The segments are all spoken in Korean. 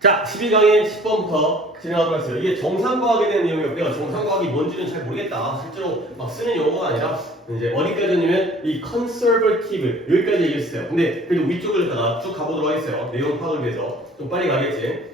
자, 12강의 10번부터 진행하도록 하겠습니다. 이게 정상과학에 대한 내용이었고요. 정상과학이 뭔지는 잘 모르겠다. 실제로 막 쓰는 용어가 아니라 이제 어디까지냐면 이 conservative 여기까지 얘기했어요. 근데 그래도 위쪽을 갖다가 쭉 가보도록 하겠어요. 내용 파악을 위해서 좀 빨리 가겠지.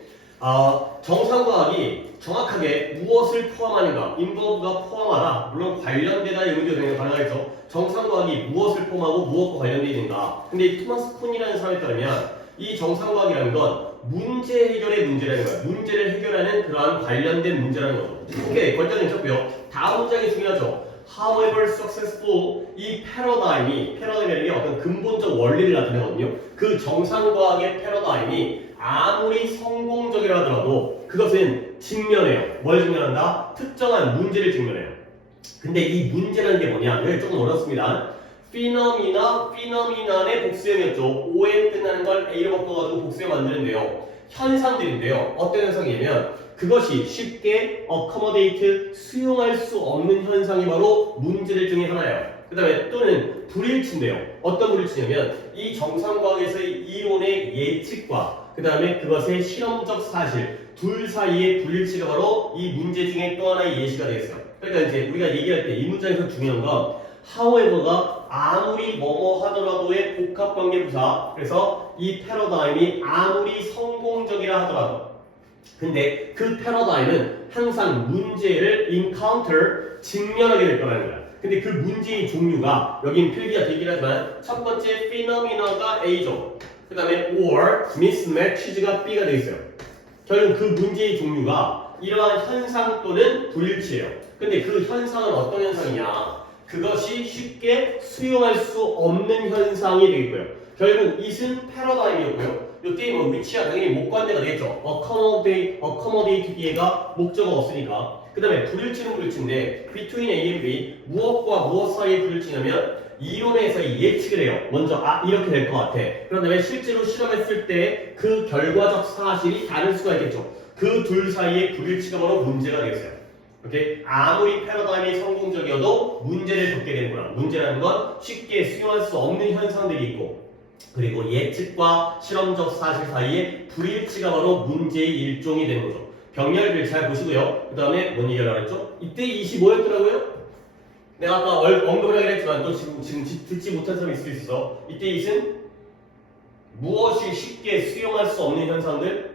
정상과학이 정확하게 무엇을 포함하는가, involve가 포함하다, 물론 관련되다의 의미도 되는 가능하겠죠. 정상과학이 무엇을 포함하고 무엇과 관련되어 있는가. 근데 이 토마스 쿤이라는 사람에 따르면 이 정상과학이라는 건 문제 해결의 문제라는 거야. 문제를 해결하는 그러한 관련된 문제라는 거죠. 오케이, 걸자는 있었고요. 다음 문장이 중요하죠. However successful, 이 패러다임이라는 게 어떤 근본적 원리를 나타내거든요. 그 정상과학의 패러다임이 아무리 성공적이라 하더라도 그것은 직면해요. 뭘 직면한다? 특정한 문제를 직면해요. 근데 이 문제라는 게 뭐냐? 여기 조금 어렵습니다. 피너미나의 복수형이었죠. O에 끝나는 걸 A로 바꿔가지고 복수형 만드는데요. 현상들인데요. 어떤 현상이냐면 그것이 쉽게 accommodate, 수용할 수 없는 현상이 바로 문제들 중에 하나예요. 그 다음에 또는 불일치인데요. 어떤 불일치냐면 이 정상과학에서의 이론의 예측과 그 다음에 그것의 실험적 사실 둘 사이의 불일치가 바로 이 문제 중에 또 하나의 예시가 되겠어요. 그러니까 이제 우리가 얘기할 때 이 문장에서 중요한 건 however가 아무리 뭐뭐 하더라도의 복합관계부사. 그래서 이 패러다임이 아무리 성공적이라 하더라도 근데 그 패러다임은 항상 문제를 encounter 직면하게 될 거라는 거야. 근데 그 문제의 종류가 여긴 필기가 되긴 하지만 첫 번째 phenomena가 A죠. 그 다음에 or mismatch가 B가 되어 있어요. 결국 그 문제의 종류가 이러한 현상 또는 불일치예요. 근데 그 현상은 어떤 현상이냐? 그것이 쉽게 수용할 수 없는 현상이 되겠고요. 결국 it은 패러다임이었고요. 이때 뭐 위치가 당연히 목관대가 되겠죠. accommodate 뒤에가 목적어 없으니까. 그 다음에 불일치는 불일치인데 between A and B 무엇과 무엇 사이의 불일치냐면 이론에서 예측을 해요. 먼저 이렇게 될 것 같아. 그런 다음에 실제로 실험했을 때 그 결과적 사실이 다를 수가 있겠죠. 그 둘 사이의 불일치가 바로 문제가 되겠어요. 오케이? 아무리 패러다임이 성공적이어도 문제를 겪게 되는구나. 문제라는 건 쉽게 수용할 수 없는 현상들이 있고 그리고 예측과 실험적 사실 사이에 불일치가 바로 문제의 일종이 되는 거죠. 병렬을 잘 보시고요. 그 다음에 뭔 얘기를 하랬죠? 이때 25였더라고요. 내가 아까 언급을 하긴 했지만 또 지금 듣지 못한 사람이 있을 수 있어서 이때 it은 무엇이 쉽게 수용할 수 없는 현상들?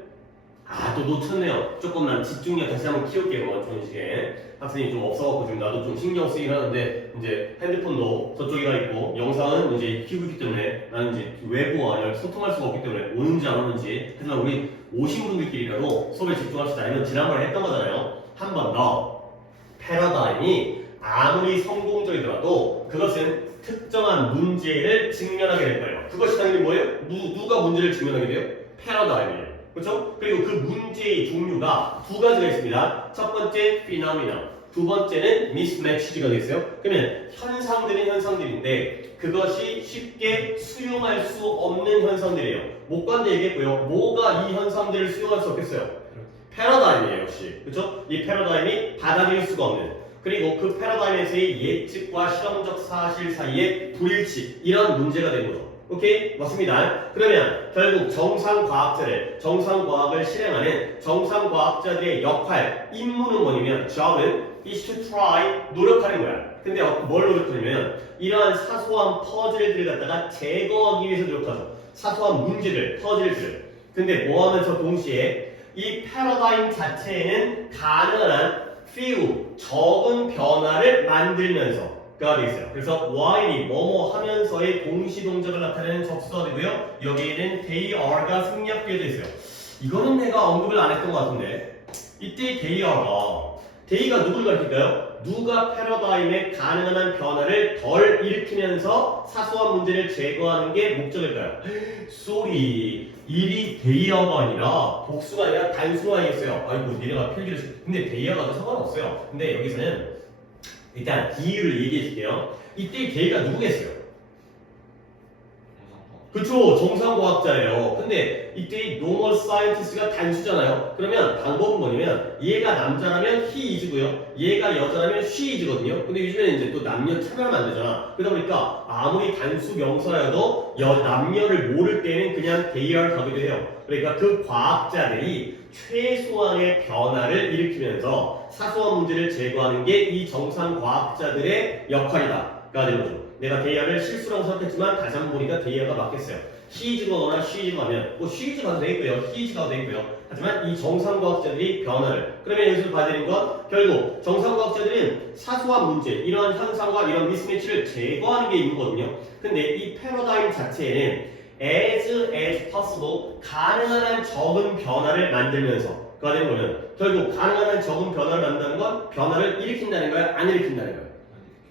또 놓쳤네요. 조금 난 집중력 다시 한번 키울게요. 좋은 시간에 학생이 좀 없어갖고 지금 나도 좀 신경 쓰이긴 하는데 이제 핸드폰도 저쪽에 가 있고 영상은 이제 키우고 있기 때문에 나는 이제 외부와 소통할 수가 없기 때문에 오는지 안 오는지 하지만 우리 오신 분들끼리라도 수업에 집중합시다. 아니면 지난번에 했던 거잖아요. 한 번 더 패러다임이 아무리 성공적이더라도 그것은 특정한 문제를 직면하게 될 거예요. 그것이 당연히 뭐예요? 누가 문제를 직면하게 돼요? 패러다임이에요. 그렇죠? 그리고 그 문제의 종류가 두 가지가 있습니다. 첫 번째 phenomena, 두 번째는 mismatch가 되겠어요. 그러면 현상들인데 그것이 쉽게 수용할 수 없는 현상들이에요. 목관대 얘기했고요. 뭐가 이 현상들을 수용할 수 없겠어요? 패러다임이에요, 역시. 그렇죠? 이 패러다임이 받아들일 수가 없는. 그리고 그 패러다임에서의 예측과 실험적 사실 사이의 불일치 이런 문제가 되는 거죠. 오케이? 맞습니다. 그러면 결국 정상과학을 실행하는 정상과학자들의 역할, 임무는 뭐냐면 job은 is to try, 노력하는 거야. 근데 뭘 노력하냐면 이러한 사소한 퍼즐들을 갖다가 제거하기 위해서 노력하죠. 사소한 문제들, 퍼즐들. 근데 뭐 하면서 동시에 이 패러다임 자체에는 가능한 few, 적은 변화를 만들면서 가 되어 있어요. 그래서 while이 뭐뭐 하면서의 동시 동작을 나타내는 접수가 되고요. 여기에는 they are가 생략되어 있어요. 이거는 내가 언급을 안 했던 것 같은데 이때 they가 누굴 가리킬까요? 누가 패러다임의 가능한 한 변화를 덜 일으키면서 사소한 문제를 제거하는 게 목적일까요? sorry, 일이 they가 아니라 복수가 아니라 단순화하겠어요. 아이고 니네가 필기를 근데 they가 도 상관없어요. 근데 여기서는 일단 이유를 얘기해 줄게요. 이때 걔가 누구겠어요? 그쵸, 정상과학자예요. 근데 이때 normal scientist가 단수잖아요. 그러면 방법은 뭐냐면 얘가 남자라면 he is고요. 얘가 여자라면 she is거든요. 근데 요즘에는 이제 또 남녀 차별하면 안 되잖아. 그러다 보니까 아무리 단수 명사라도 남녀를 모를 때는 그냥 they are 가기도 해요. 그러니까 그 과학자들이 최소한의 변화를 일으키면서 사소한 문제를 제거하는 게 이 정상과학자들의 역할이다. 가 되는 거죠. 내가 데이아를 실수라고 생각했지만 다시 한번 보니까 데이아가 맞겠어요. 히즈거나 쉬즈가 하면 뭐 쉬즈가 가도 되고요. 히즈가 가도 되고요. 하지만 이 정상과학자들이 변화를 그러면 여기서 봐야 되는 건 결국 정상과학자들은 사소한 문제 이러한 현상과 이런 미스매치를 제거하는 게 있거든요. 근데 이 패러다임 자체에는 as possible 가능한 한 적은 변화를 만들면서가 되는 거는 결국 가능한 한 적은 변화를 만든다는 건 변화를 일으킨다는 거야? 안 일으킨다는 거야?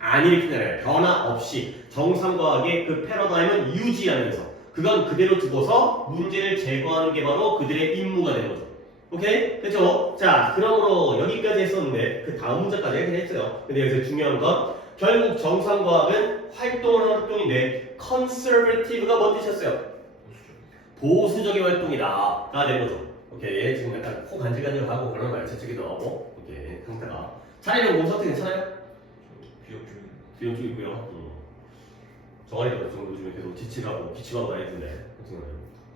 안 일으킨다는 거야. 변화 없이 정상과학의 그 패러다임은 유지하면서 그건 그대로 두고서 문제를 제거하는 게 바로 그들의 임무가 되는 거죠. 오케이? 됐죠? 자, 그러므로 여기까지 했었는데 그 다음 문제까지 하긴 했어요. 근데 여기서 중요한 건 결국 정상과학은 활동을 하는 활동인데 conservative가 뭔 뜻이었어요? 보수적인 활동이다 가 되는 거죠. 오케이, 지금 약간 코 간질간질하고 그런 말 채찍이 나오고 오케이, 상태가 차라리 몸 상태 괜찮아요? 비용 좀 있고요. 정한이도 정도 요즘에 계속 지치라고 기침하고 다니던데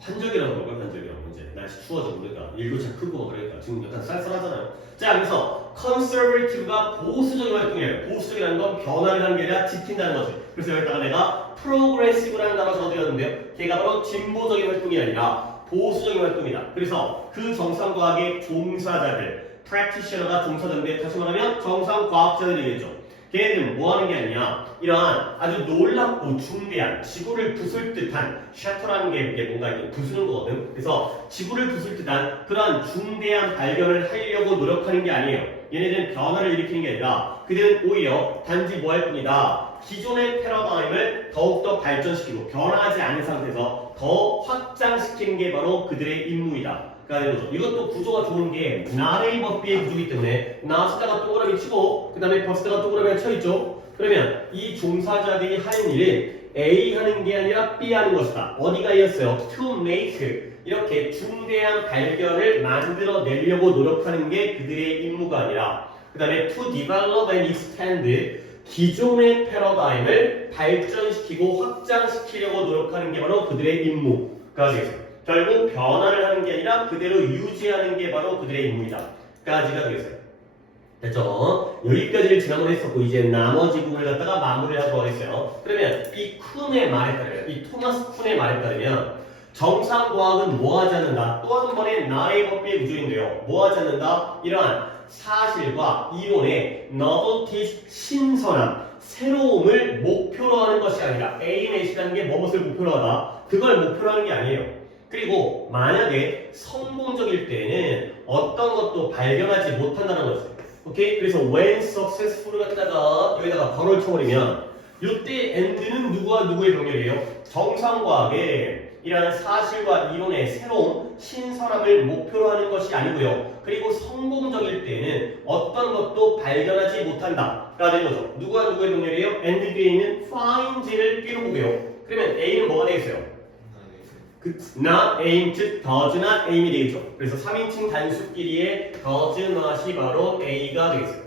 환절기라고 그럴까? 환절기라고 이제 날씨 추워져 그러니까 일도 잘 크고 그러니까 지금 약간 쌀쌀하잖아요. 자, 그래서 conservative가 보수적인 활동이에요. 보수적이라는 건 변화를 하는 게 아니라 지킨다는 거지. 그래서 여기다가 내가 progressive라는 단어 적어드렸는데요. 걔가 바로 진보적인 활동이 아니라 보수적인 활동이다. 그래서 그 정상과학의 종사자들, practitioner가 종사자인데 다시 말하면 정상과학자들이겠죠. 걔네들은 뭐 하는 게 아니냐, 이러한 아주 놀랍고 중대한 지구를 부술 듯한 셔터라는 게 이게 뭔가 이렇게 부수는 거거든. 그래서 지구를 부술 듯한 그러한 중대한 발견을 하려고 노력하는 게 아니에요. 얘네들은 변화를 일으키는 게 아니라 그들은 오히려 단지 뭐 할 뿐이다. 기존의 패러다임을 더욱더 발전시키고 변화하지 않은 상태에서 더 확장시키는 게 바로 그들의 임무이다. 되는 거죠. 이것도 구조가 좋은 게 not의 법비의 구조이기 때문에 not에다가 동그라미 치고 그 다음에 버스다가 동그라미가 쳐있죠. 그러면 이 종사자들이 하는 일은 A 하는 게 아니라 B 하는 것이다. 어디가 A였어요? To make 이렇게 중대한 발견을 만들어내려고 노력하는 게 그들의 임무가 아니라 그 다음에 to develop and extend 기존의 패러다임을 발전시키고 확장시키려고 노력하는 게 바로 그들의 임무가 되겠습니다. 결국 변화를 하는 게 아니라 그대로 유지하는 게 바로 그들의 임무이다. 까지가 되겠어요. 됐죠? 여기까지를 지난번에 했었고 이제 나머지 부분을 갖다가 마무리를 하고 하겠어요. 그러면 이 쿤의 말에 따르면 이 토마스 쿤의 말에 따르면 정상과학은 뭐 하지 않는다? 또 한 번의 나의 법비의 구조인데요. 뭐 하지 않는다? 이러한 사실과 이론의 novelty, 신선함, 새로움을 목표로 하는 것이 아니라 AMH라는 게 무엇을 목표로 하다? 그걸 목표로 하는 게 아니에요. 그리고 만약에 성공적일 때에는 어떤 것도 발견하지 못한다는 거죠. 오케이? 그래서 when successful을 갖다가 여기다가 괄호를 쳐버리면 이때 and는 누구와 누구의 병렬이에요? 정상과학의 이라는 사실과 이론의 새로운 신선함을 목표로 하는 것이 아니고요. 그리고 성공적일 때에는 어떤 것도 발견하지 못한다 가 되는 거죠. 누구와 누구의 병렬이에요? and 뒤에 있는 find를 B로 보고요. 그러면 A는 뭐가 되겠어요? not aim, 즉 does not aim이 되겠죠. 그래서 3인칭 단수끼리의 does not이 바로 A가 되겠어요.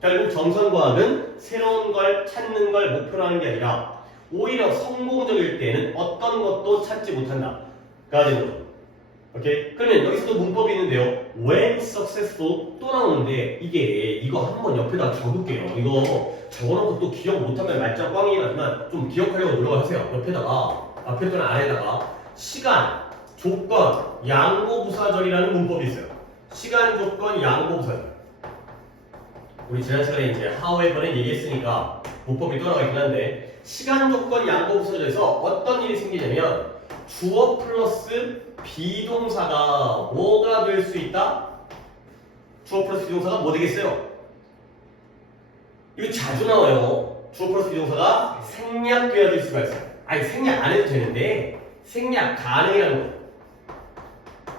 결국 정상과학은 새로운 걸 찾는 걸 목표로 하는 게 아니라 오히려 성공적일 때는 어떤 것도 찾지 못한다 가 되는 거죠. 오케이? 그러면 여기서도 문법이 있는데요. when successful 또 나오는데 이거 한번 옆에다 적을게요. 이거 적어놓고 또 기억 못하면 말짱 꽝이긴 하지만 좀 기억하려고 노력하세요. 옆에다가 앞에 또는 아래다가 시간, 조건, 양보부사절이라는 문법이 있어요. 시간, 조건, 양보부사절. 우리 지난 시간에 이제 however는 얘기했으니까 문법이 떠나가긴 한데 시간, 조건, 양보부사절에서 어떤 일이 생기냐면 주어 플러스 비동사가 뭐가 될 수 있다? 주어 플러스 비동사가 뭐 되겠어요? 이거 자주 나와요. 주어 플러스 비동사가 생략되어질 수가 있어요. 아니 생략 안 해도 되는데 생략 가능이라는 거예요.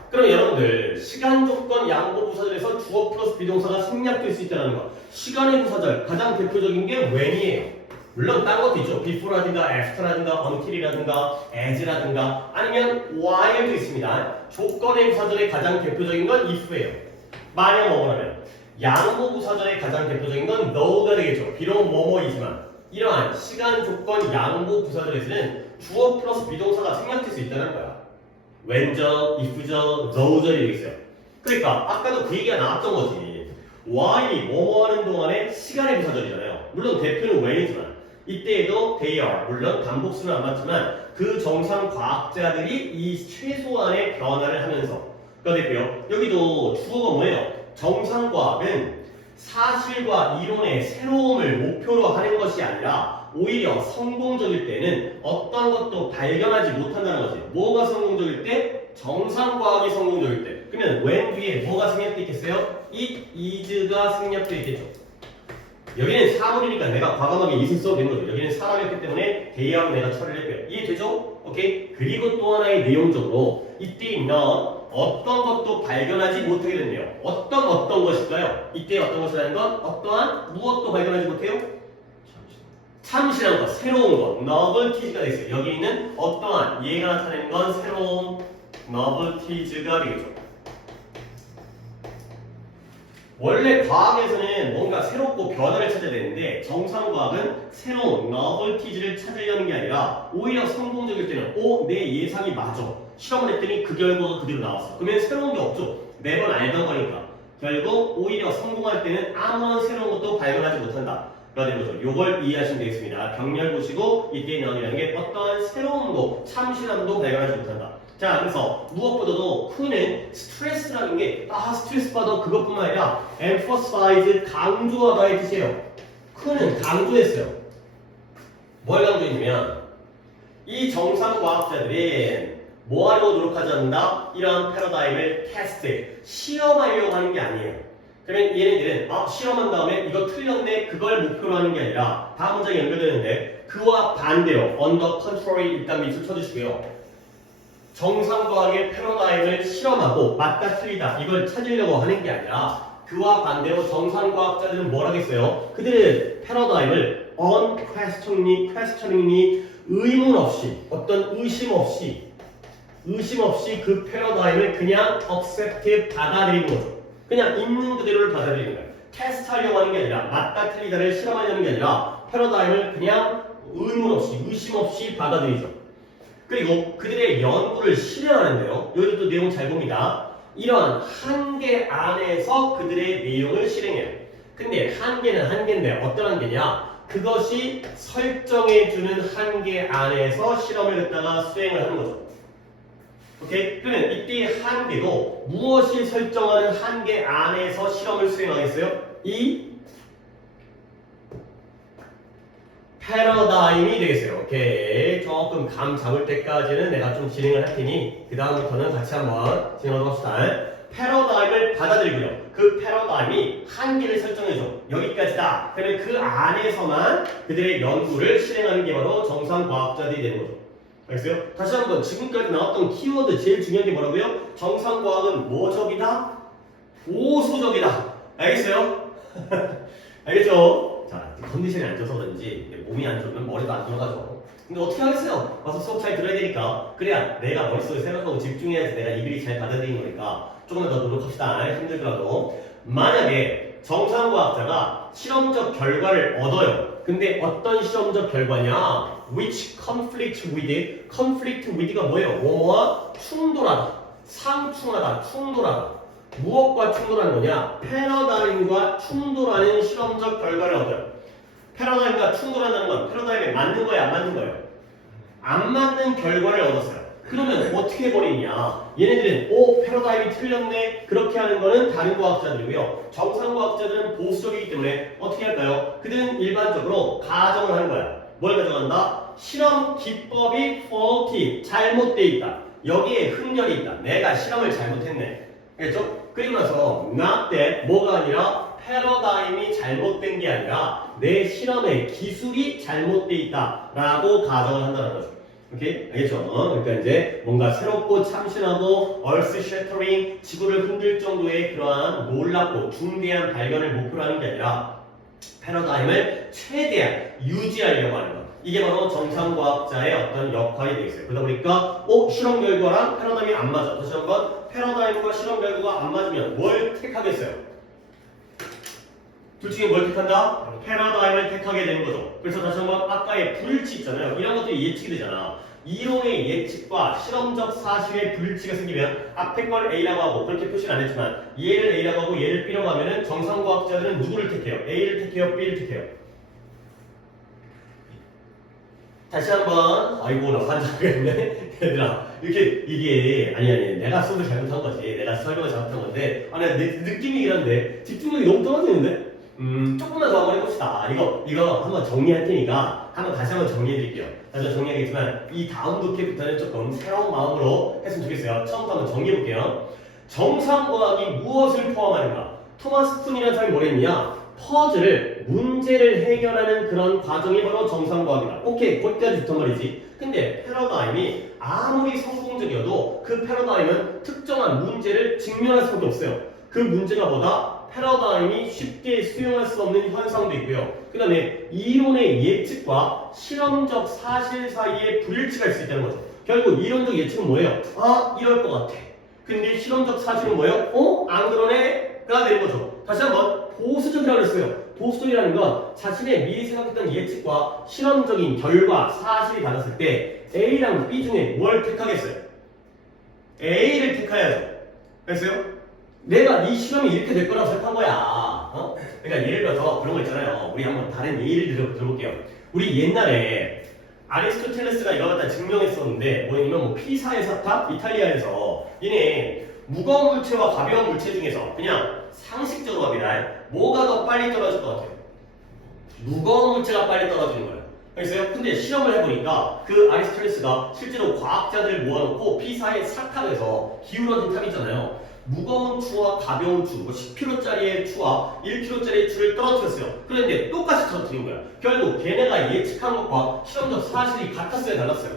그럼 여러분들 시간 조건 양보 부사절에서 주어 플러스 비동사가 생략될 수 있다는 거. 시간의 부사절 가장 대표적인 게 when이에요. 물론 딴 것도 있죠. before라든가 after라든가 until이라든가 as라든가 아니면 while도 있습니다. 조건의 부사절의 가장 대표적인 건 if예요. 만약 뭐라면 양보 부사절의 가장 대표적인 건 no가 되겠죠. 비록 뭐뭐이지만 이러한 시간 조건 양보 부사절에서는 주어 플러스 비동사가 생략될 수 있다는 거야. when절, if절, thou절이 되겠어요. 그러니까 아까도 그 얘기가 나왔던 거지. while이 뭐뭐 하는 동안에 시간의 부사절이잖아요. 물론 대표는 when이지만 이때에도 they are, 물론 반복수는 안 맞지만 그 정상 과학자들이 이 최소한의 변화를 하면서 그러니까 됐고요. 여기도 주어가 뭐예요? 정상 과학은 사실과 이론의 새로움을 목표로 하는 것이 아니라 오히려 성공적일 때는 어떤 것도 발견하지 못한다는 거지. 뭐가 성공적일 때? 정상 과학이 성공적일 때. 그러면 when 뒤에 뭐가 생략돼 있겠어요? it is가 생략돼 있겠죠. 여기는 사물이니까 내가 과감하게 it을 써도 되는 거죠. 여기는 사람이었기 때문에 they하고 내가 처리를 했고요. 이해되죠? 오케이? 그리고 또 하나의 내용적으로 이때 너 어떤 것도 발견하지 못하게 됐네요. 어떤 것일까요? 이때 어떤 것이라는 건 어떠한 무엇도 발견하지 못해요? 참신한 것, 새로운 것, novelties가 되겠어요. 여기 있는 어떠한 얘가 나타내는 건 새로운 novelties가 되겠죠. 원래 과학에서는 뭔가 새롭고 변화를 찾아야 되는데 정상과학은 새로운 novelties를 찾으려는 게 아니라 오히려 성공적일 때는 내 예상이 맞아. 실험을 했더니 그 결과가 그대로 나왔어. 그러면 새로운 게 없죠. 매번 알던 거니까. 결국 오히려 성공할 때는 아무런 새로운 것도 발견하지 못한다. 라는 거죠. 요걸 이해하시면 되겠습니다. 병렬 보시고 이때 나오는 게 어떠한 새로움도 참신함도 발견하지 못한다. 자, 그래서 무엇보다도 크는 스트레스라는 게 스트레스 받아 그것뿐만 아니라 emphasize 강조하다의 뜻이에요. 크는 강조했어요. 뭘 강조했냐면 이 정상 과학자들이 뭐 하려고 노력하지 않는다? 이런 패러다임을 테스트, 시험하려고 하는 게 아니에요. 그러면 얘네들은 실험한 다음에 이거 틀렸네 그걸 목표로 하는 게 아니라 다음 문장이 연결되는데 그와 반대로 under contrary 일단 밑줄 쳐주시고요. 정상과학의 패러다임을 실험하고 맞다 틀리다 이걸 찾으려고 하는 게 아니라 그와 반대로 정상과학자들은 뭘 하겠어요? 그들은 패러다임을 questioningly 의문 없이 어떤 의심 없이 그 패러다임을 그냥 accept 받아들이는 거죠. 그냥 있는 그대로를 받아들이는 거예요. 테스트하려고 하는 게 아니라 맞다 틀리다를 실험하려는 게 아니라 패러다임을 그냥 의문 없이 의심 없이 받아들이죠. 그리고 그들의 연구를 실행하는데요. 여기도 또 내용 잘 봅니다. 이런 한계 안에서 그들의 내용을 실행해요. 근데 한계는 한계인데 어떤 한계냐? 그것이 설정해주는 한계 안에서 실험을 갖다가 수행을 하는 거죠. 오케이? 그러면 이때의 한계도 무엇이 설정하는 한계 안에서 실험을 수행하겠어요? 이 패러다임이 되겠어요. 오케이. 조금 감 잡을 때까지는 내가 좀 진행을 할 테니 그 다음부터는 같이 한번 진행하도록 합시다. 패러다임을 받아들이고요. 그 패러다임이 한계를 설정해줘. 여기까지다. 그러면 그 안에서만 그들의 연구를 실행하는 게 바로 정상과학자들이 되는 거죠. 알겠어요? 다시 한번 지금까지 나왔던 키워드 제일 중요한 게 뭐라고요? 정상과학은 뭐적이다? 보수적이다. 알겠어요? 알겠죠? 자, 컨디션이 안 좋아서 그런지 몸이 안 좋으면 머리도 안 돌아가죠. 근데 어떻게 하겠어요? 와서 수업 잘 들어야 되니까. 그래야 내가 머릿속에 생각하고 집중해야지 내가 이 글이 잘 받아들이는 거니까 조금만 더 노력합시다. 힘들더라도. 만약에 정상과학자가 실험적 결과를 얻어요. 근데 어떤 실험적 결과냐? Which conflict with? conflict with가 뭐예요? 뭐뭐와 충돌하다, 상충하다, 충돌하다. 무엇과 충돌하는 거냐? 패러다임과 충돌하는 실험적 결과를 얻어요. 패러다임과 충돌한다는 건 패러다임에 맞는 거예요? 안 맞는 거예요? 안 맞는 결과를 얻었어요. 그러면 어떻게 해버리냐? 얘네들은 패러다임이 틀렸네 그렇게 하는 거는 다른 과학자들이고요. 정상과학자들은 보수적이기 때문에 어떻게 할까요? 그들은 일반적으로 가정을 하는 거야. 뭘 가정한다? 실험 기법이 faulty, 잘못되어 있다. 여기에 흠결이 있다. 내가 실험을 잘못했네. 알겠죠? 그리고 나서 not that, 뭐가 아니라 패러다임이 잘못된 게 아니라 내 실험의 기술이 잘못되어 있다 라고 가정을 한다는 거죠. 오케이? 알겠죠? 그러니까 이제 뭔가 새롭고 참신하고 earth shattering, 지구를 흔들 정도의 그러한 놀랍고 중대한 발견을 목표로 하는 게 아니라 패러다임을 최대한 유지하려고 하는 것. 이게 바로 정상과학자의 어떤 역할이 되어 있어요. 그러다 보니까 실험 결과랑 패러다임이 안 맞아. 다시 한번 패러다임과 실험 결과가 안 맞으면 뭘 택하겠어요? 둘 중에 뭘 택한다? 패러다임을 택하게 되는 거죠. 그래서 다시 한번 아까의 불일치 있잖아요. 이런 것들이 예측이 되잖아. 이론의 예측과 실험적 사실의 불일치가 생기면 앞에 걸 A라고 하고 그렇게 표시를 안 했지만 얘를 A라고 하고 얘를 B라고 하면은 정상과학자들은 누구를 택해요? A를 택해요? B를 택해요? 다시 한번 아이고 나 환장하겠네 얘들아 이렇게 이게 아니 내가 수업을 잘못한 거지 내가 설명을 잘못한 건데 내 느낌이 이런데 집중력이 너무 떨어지는데 조금만 더 한번 해봅시다 이거 한번 정리할 테니까 다시 한번 정리해 드릴게요 다시 한번 정리하겠지만 이 다음 독해부터는 조금 새로운 마음으로 했으면 좋겠어요 처음부터 한번 정리해 볼게요 정상과학이 무엇을 포함하는가 토마스 쿤이라는 사람이 뭐랬냐 퍼즐을 문제를 해결하는 그런 과정이 바로 정상과학이다. 오케이, 거기까지 좋단 말이지. 근데 패러다임이 아무리 성공적이어도 그 패러다임은 특정한 문제를 직면할 수밖에 없어요. 그 문제가 뭐다? 패러다임이 쉽게 수용할 수 없는 현상도 있고요. 그 다음에 이론의 예측과 실험적 사실 사이에 불일치가 있을 수 있다는 거죠. 결국 이론적 예측은 뭐예요? 이럴 것 같아. 근데 실험적 사실은 뭐예요? 안 그러네? 가 되는 거죠. 다시 한번 보수적이라고 했어요. 보수적이라는 건 자신의 미리 생각했던 예측과 실험적인 결과, 사실이 달랐을 때 A랑 B 중에 뭘 택하겠어요? A를 택해야죠. 됐어요? 내가 이 실험이 이렇게 될 거라고 생각한 거야. 그러니까 예를 들어서 그런 거 있잖아요. 우리 한번 다른 예를 들어볼게요. 우리 옛날에 아리스토텔레스가 이거 갖다 증명했었는데 뭐냐면 피사의 사탑, 이탈리아에서 얘네 무거운 물체와 가벼운 물체 중에서 그냥 상식적으로 합니다. 뭐가 더 빨리 떨어질 것 같아요? 무거운 물체가 빨리 떨어지는 거예요. 알겠어요? 근데 실험을 해보니까 그 아리스토텔레스가 실제로 과학자들을 모아놓고 피사의 사탑에서 기울어진 탑 있잖아요. 무거운 추와 가벼운 추, 10kg짜리의 추와 1kg짜리의 추를 떨어뜨렸어요. 그런데 똑같이 떨어뜨린 거야. 결국 걔네가 예측한 것과 실험적 사실이 같았어요, 달랐어요?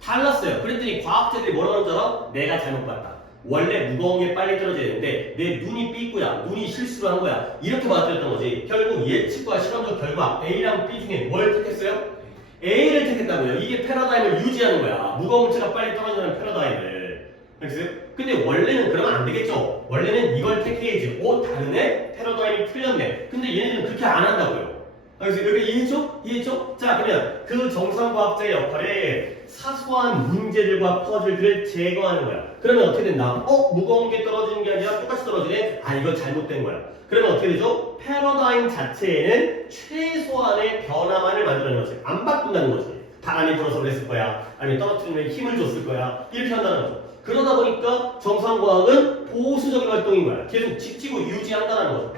달랐어요. 그랬더니 과학자들이 뭐라고 하는 줄 알아? 내가 잘못 봤다. 원래 무거운 게 빨리 떨어져야 되는데 내 눈이 삐꾸야, 눈이 실수를 한 거야. 이렇게 받아들였던 거지. 결국 예측과 실험적 결과 A랑 B 중에 뭘 택했어요? A를 택했다고요. 이게 패러다임을 유지하는 거야. 무거운 물체가 빨리 떨어지는 패러다임을. 알겠어요? 근데 원래는 그러면 안 되겠죠. 원래는 이걸 택해야지. 다르네? 패러다임이 틀렸네. 근데 얘네들은 그렇게 안 한다고요. 알겠어요? 여기 이해했죠? 이해했죠? 자, 그러면 그 정상과학자의 역할에 사소한 문제들과 퍼즐들을 제거하는 거야. 그러면 어떻게 된다? 무거운 게 떨어지는 게 아니라 똑같이 떨어지네? 이거 잘못된 거야. 그러면 어떻게 되죠? 패러다임 자체에는 최소한의 변화만을 만들어내는 거지. 안 바꾼다는 거지. 바람이 불어서 그랬을 거야. 아니면 떨어뜨리면 힘을 줬을 거야. 이렇게 한다는 거죠. 그러다 보니까 정상과학은 보수적인 활동인 거야. 계속 지키고 유지한다는 거죠.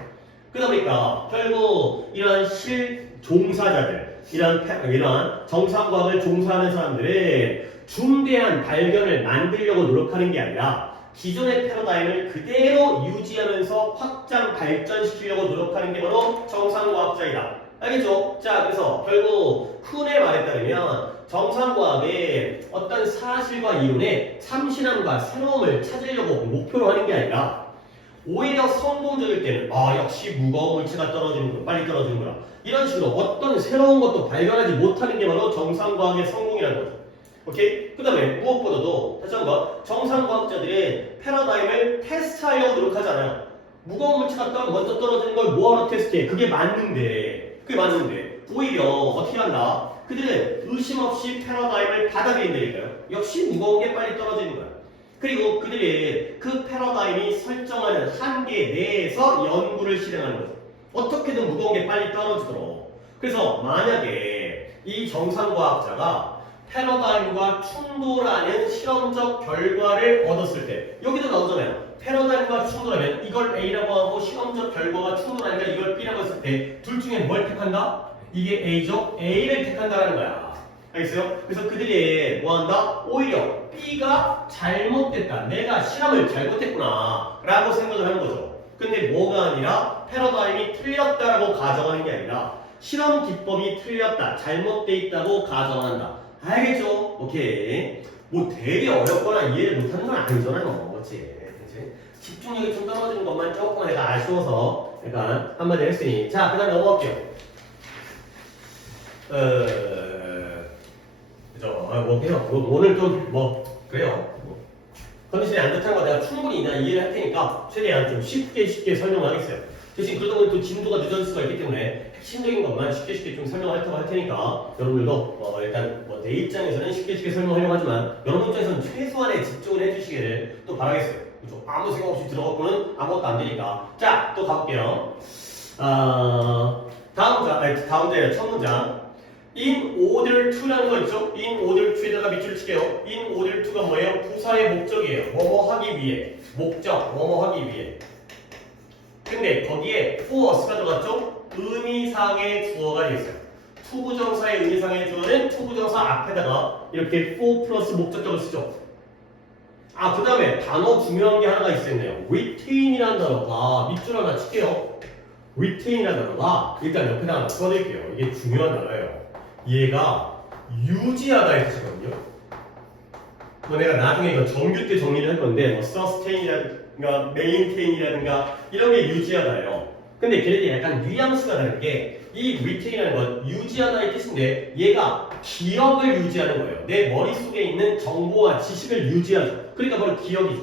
그러다 보니까 결국 이러한 실종사자들, 이러한 정상과학을 종사하는 사람들은 중대한 발견을 만들려고 노력하는 게 아니라 기존의 패러다임을 그대로 유지하면서 확장, 발전시키려고 노력하는 게 바로 정상과학자이다. 알겠죠? 자, 그래서 결국 쿤의 말에 따르면 정상과학의 어떤 사실과 이론에 참신함과 새로움을 찾으려고 목표로 하는 게 아니라 오히려 성공적일 때는 역시 무거운 물체가 떨어지는구나, 빨리 떨어지는구나 이런 식으로 어떤 새로운 것도 발견하지 못하는 게 바로 정상과학의 성공이라는 거죠. 오케이? 그 다음에 무엇보다도 다시 한번 정상과학자들은 패러다임을 테스트하려고 노력하지 않아요. 무거운 물체가 먼저 떨어지는 걸 뭐하러 테스트해? 그게 맞는데 오히려 어떻게 한다? 그들은 의심 없이 패러다임을 받아들인다니까요. 역시 무거운 게 빨리 떨어지는 거야. 그리고 그들이 그 패러다임이 설정하는 한계 내에서 연구를 실행하는 거죠. 어떻게든 무거운 게 빨리 떨어지도록. 그래서 만약에 이 정상과학자가 패러다임과 충돌하는 실험적 결과를 얻었을 때 여기도 나오잖아요. 패러다임과 충돌하면 이걸 A라고 하고 실험적 결과가 충돌하니까 이걸 B라고 했을 때 둘 중에 뭘 택한다? 이게 A죠? A를 택한다는 거야. 알겠어요? 그래서 그들이 뭐한다? 오히려 B가 잘못됐다. 내가 실험을 잘못했구나 라고 생각을 하는 거죠. 근데 뭐가 아니라 패러다임이 틀렸다라고 가정하는 게 아니라 실험 기법이 틀렸다. 잘못돼 있다고 가정한다. 알겠죠? 오케이. 뭐 되게 어렵거나 이해를 못하는 건 아니잖아요. 그렇지? 집중력이 좀 떨어지는 것만 조금 내가 아쉬워서 약간 한마디 했으니. 자, 그 다음에 넘어갈게요. 그죠. 뭐, 그래요. 오늘 좀, 그래요. 컨디션이 안 좋다는 거 내가 충분히 이해를 할 테니까 최대한 좀 쉽게 설명하겠어요. 대신 그러다 보니 또 진도가 늦어질 수가 있기 때문에 핵심적인 것만 쉽게 좀 설명하려고 할 테니까 여러분들도 일단 내 입장에서는 쉽게 설명하려고 하지만 여러분 입장에서는 최소한의 집중을 해주시기를 또 바라겠어요. 그렇죠? 아무 생각 없이 들어가고는 아무것도 안 되니까. 자, 또 가볼게요. 다음 문제 첫 문장. in order to라는 거 있죠? in order to에다가 밑줄을 칠게요. in order to가 뭐예요? 부사의 목적이에요. 뭐뭐 하기 위해. 목적, 뭐뭐 하기 위해. 근데 거기에 for us가 들어갔죠? 의미상의 주어가 되겠어요. 투부정사의 의미상의 주어는 투부정사 앞에다가 이렇게 for 플러스 목적격을 쓰죠. 그 다음에 단어 중요한 게 하나가 있었네요. retain이라는 단어가 밑줄 하나 칠게요. retain이라는 단어가 일단 옆에다가 하나 써드릴게요. 이게 중요한 단어예요. 얘가 유지하다의 뜻이거든요. 내가 나중에 이거 정규 때 정리를 할 건데 sustain이라든가 maintain이라든가 이런 게 유지하다예요. 근데 걔네들이 약간 뉘앙스가 다른 게 이 retain이라는 건 유지하다의 뜻인데 얘가 기억을 유지하는 거예요. 내 머릿속에 있는 정보와 지식을 유지하죠. 그러니까 바로 기억이죠.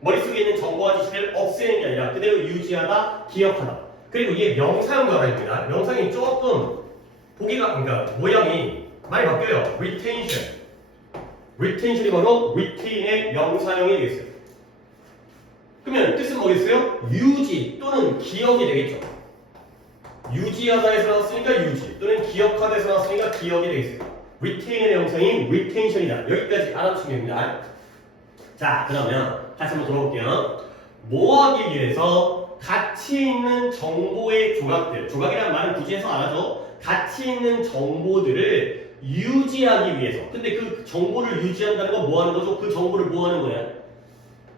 머릿속에 있는 정보와 지식을 없애는 게 아니라 그대로 유지하다, 기억하다. 그리고 얘 명사형도 하나 있습니다. 명사형이 조금 보기가, 그러니까 모양이 많이 바뀌어요. retention. retention이 바로 retain의 명사형이 되겠어요. 그러면 뜻은 뭐겠어요? 유지 또는 기억이 되겠죠. 유지하다에서 나왔으니까 유지 또는 기억하다에서 나왔으니까 기억이 되겠어요. retain의 명사인 retention이다. 여기까지 알아두시면 됩니다. 자, 그러면 다시 한번 돌아볼게요. 뭐 하기 위해서 가치 있는 정보의 조각이라는 말은 굳이 해서 안 하죠. 가치 있는 정보들을 유지하기 위해서. 근데 그 정보를 유지한다는 건 뭐 하는 거죠? 그 정보를 뭐 하는 거야?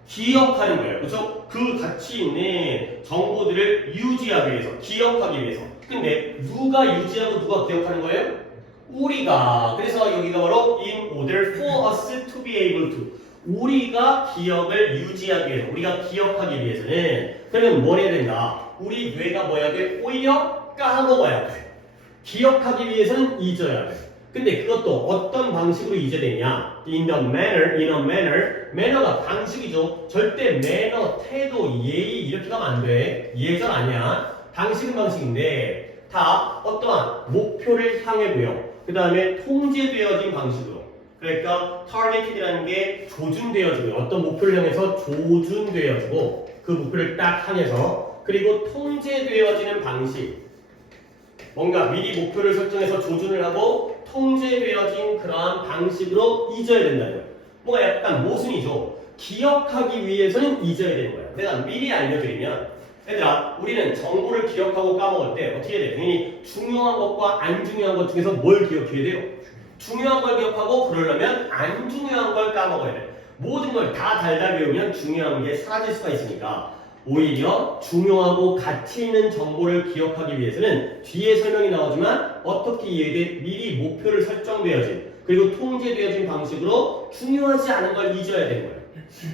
기억하는 거예요. 그렇죠? 그 가치 있는 정보들을 유지하기 위해서, 기억하기 위해서. 근데 누가 유지하고 누가 기억하는 거예요? 우리가. 그래서 여기가 바로 in order for us to be able to. 우리가 기억을 유지하기 위해서, 우리가 기억하기 위해서는 그러면 뭘 해야 된다? 우리 뇌가 뭐 해야 돼? 오히려 까먹어야 돼. 기억하기 위해서는 잊어야 돼. 근데 그것도 어떤 방식으로 잊어되냐? in a manner. 매너가 방식이죠. 절대 매너, 태도, 예의 이렇게 가면 안 돼. 예절 아니야. 방식은 방식인데 다 어떠한 목표를 향해고요. 그 다음에 통제되어진 방식으로. 그러니까 targeted이라는 게 조준되어지고 어떤 목표를 향해서 조준되어지고 그 목표를 딱 향해서 그리고 통제되어지는 방식. 뭔가 미리 목표를 설정해서 조준을 하고 통제되어진 그러한 방식으로 잊어야 된다는 거예요. 뭔가 약간 모순이죠. 기억하기 위해서는 잊어야 되는 거예요. 내가 미리 알려드리면 얘들아, 우리는 정보를 기억하고 까먹을 때 어떻게 해야 돼? 당연히 중요한 것과 안 중요한 것 중에서 뭘 기억해야 돼요? 중요한 걸 기억하고 그러려면 안 중요한 걸 까먹어야 돼. 모든 걸 다 달달 외우면 중요한 게 사라질 수가 있으니까 오히려 중요하고 가치 있는 정보를 기억하기 위해서는 뒤에 설명이 나오지만 어떻게 이해돼? 미리 목표를 설정되어진 그리고 통제되어진 방식으로 중요하지 않은 걸 잊어야 되는 거예요.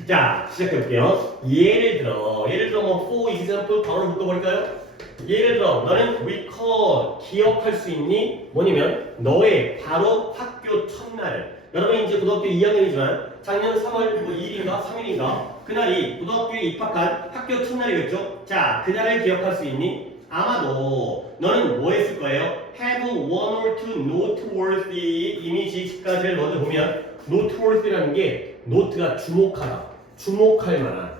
자, 시작해볼게요. 예를 들어 뭐 for example 바로 묶어버릴까요? 예를 들어 너는 recall 기억할 수 있니? 뭐냐면 너의 바로 학교 첫날을 여러분이 이제 고등학교 2학년이지만 작년 3월 2일인가 3일인가 그날이 고등학교에 입학한 학교 첫날이겠죠? 자, 그날을 기억할 수 있니? 아마도 너는 뭐 했을 거예요? have one or two noteworthy images까지를 먼저 보면 noteworthy라는 게 note가 주목하다, 주목할 만한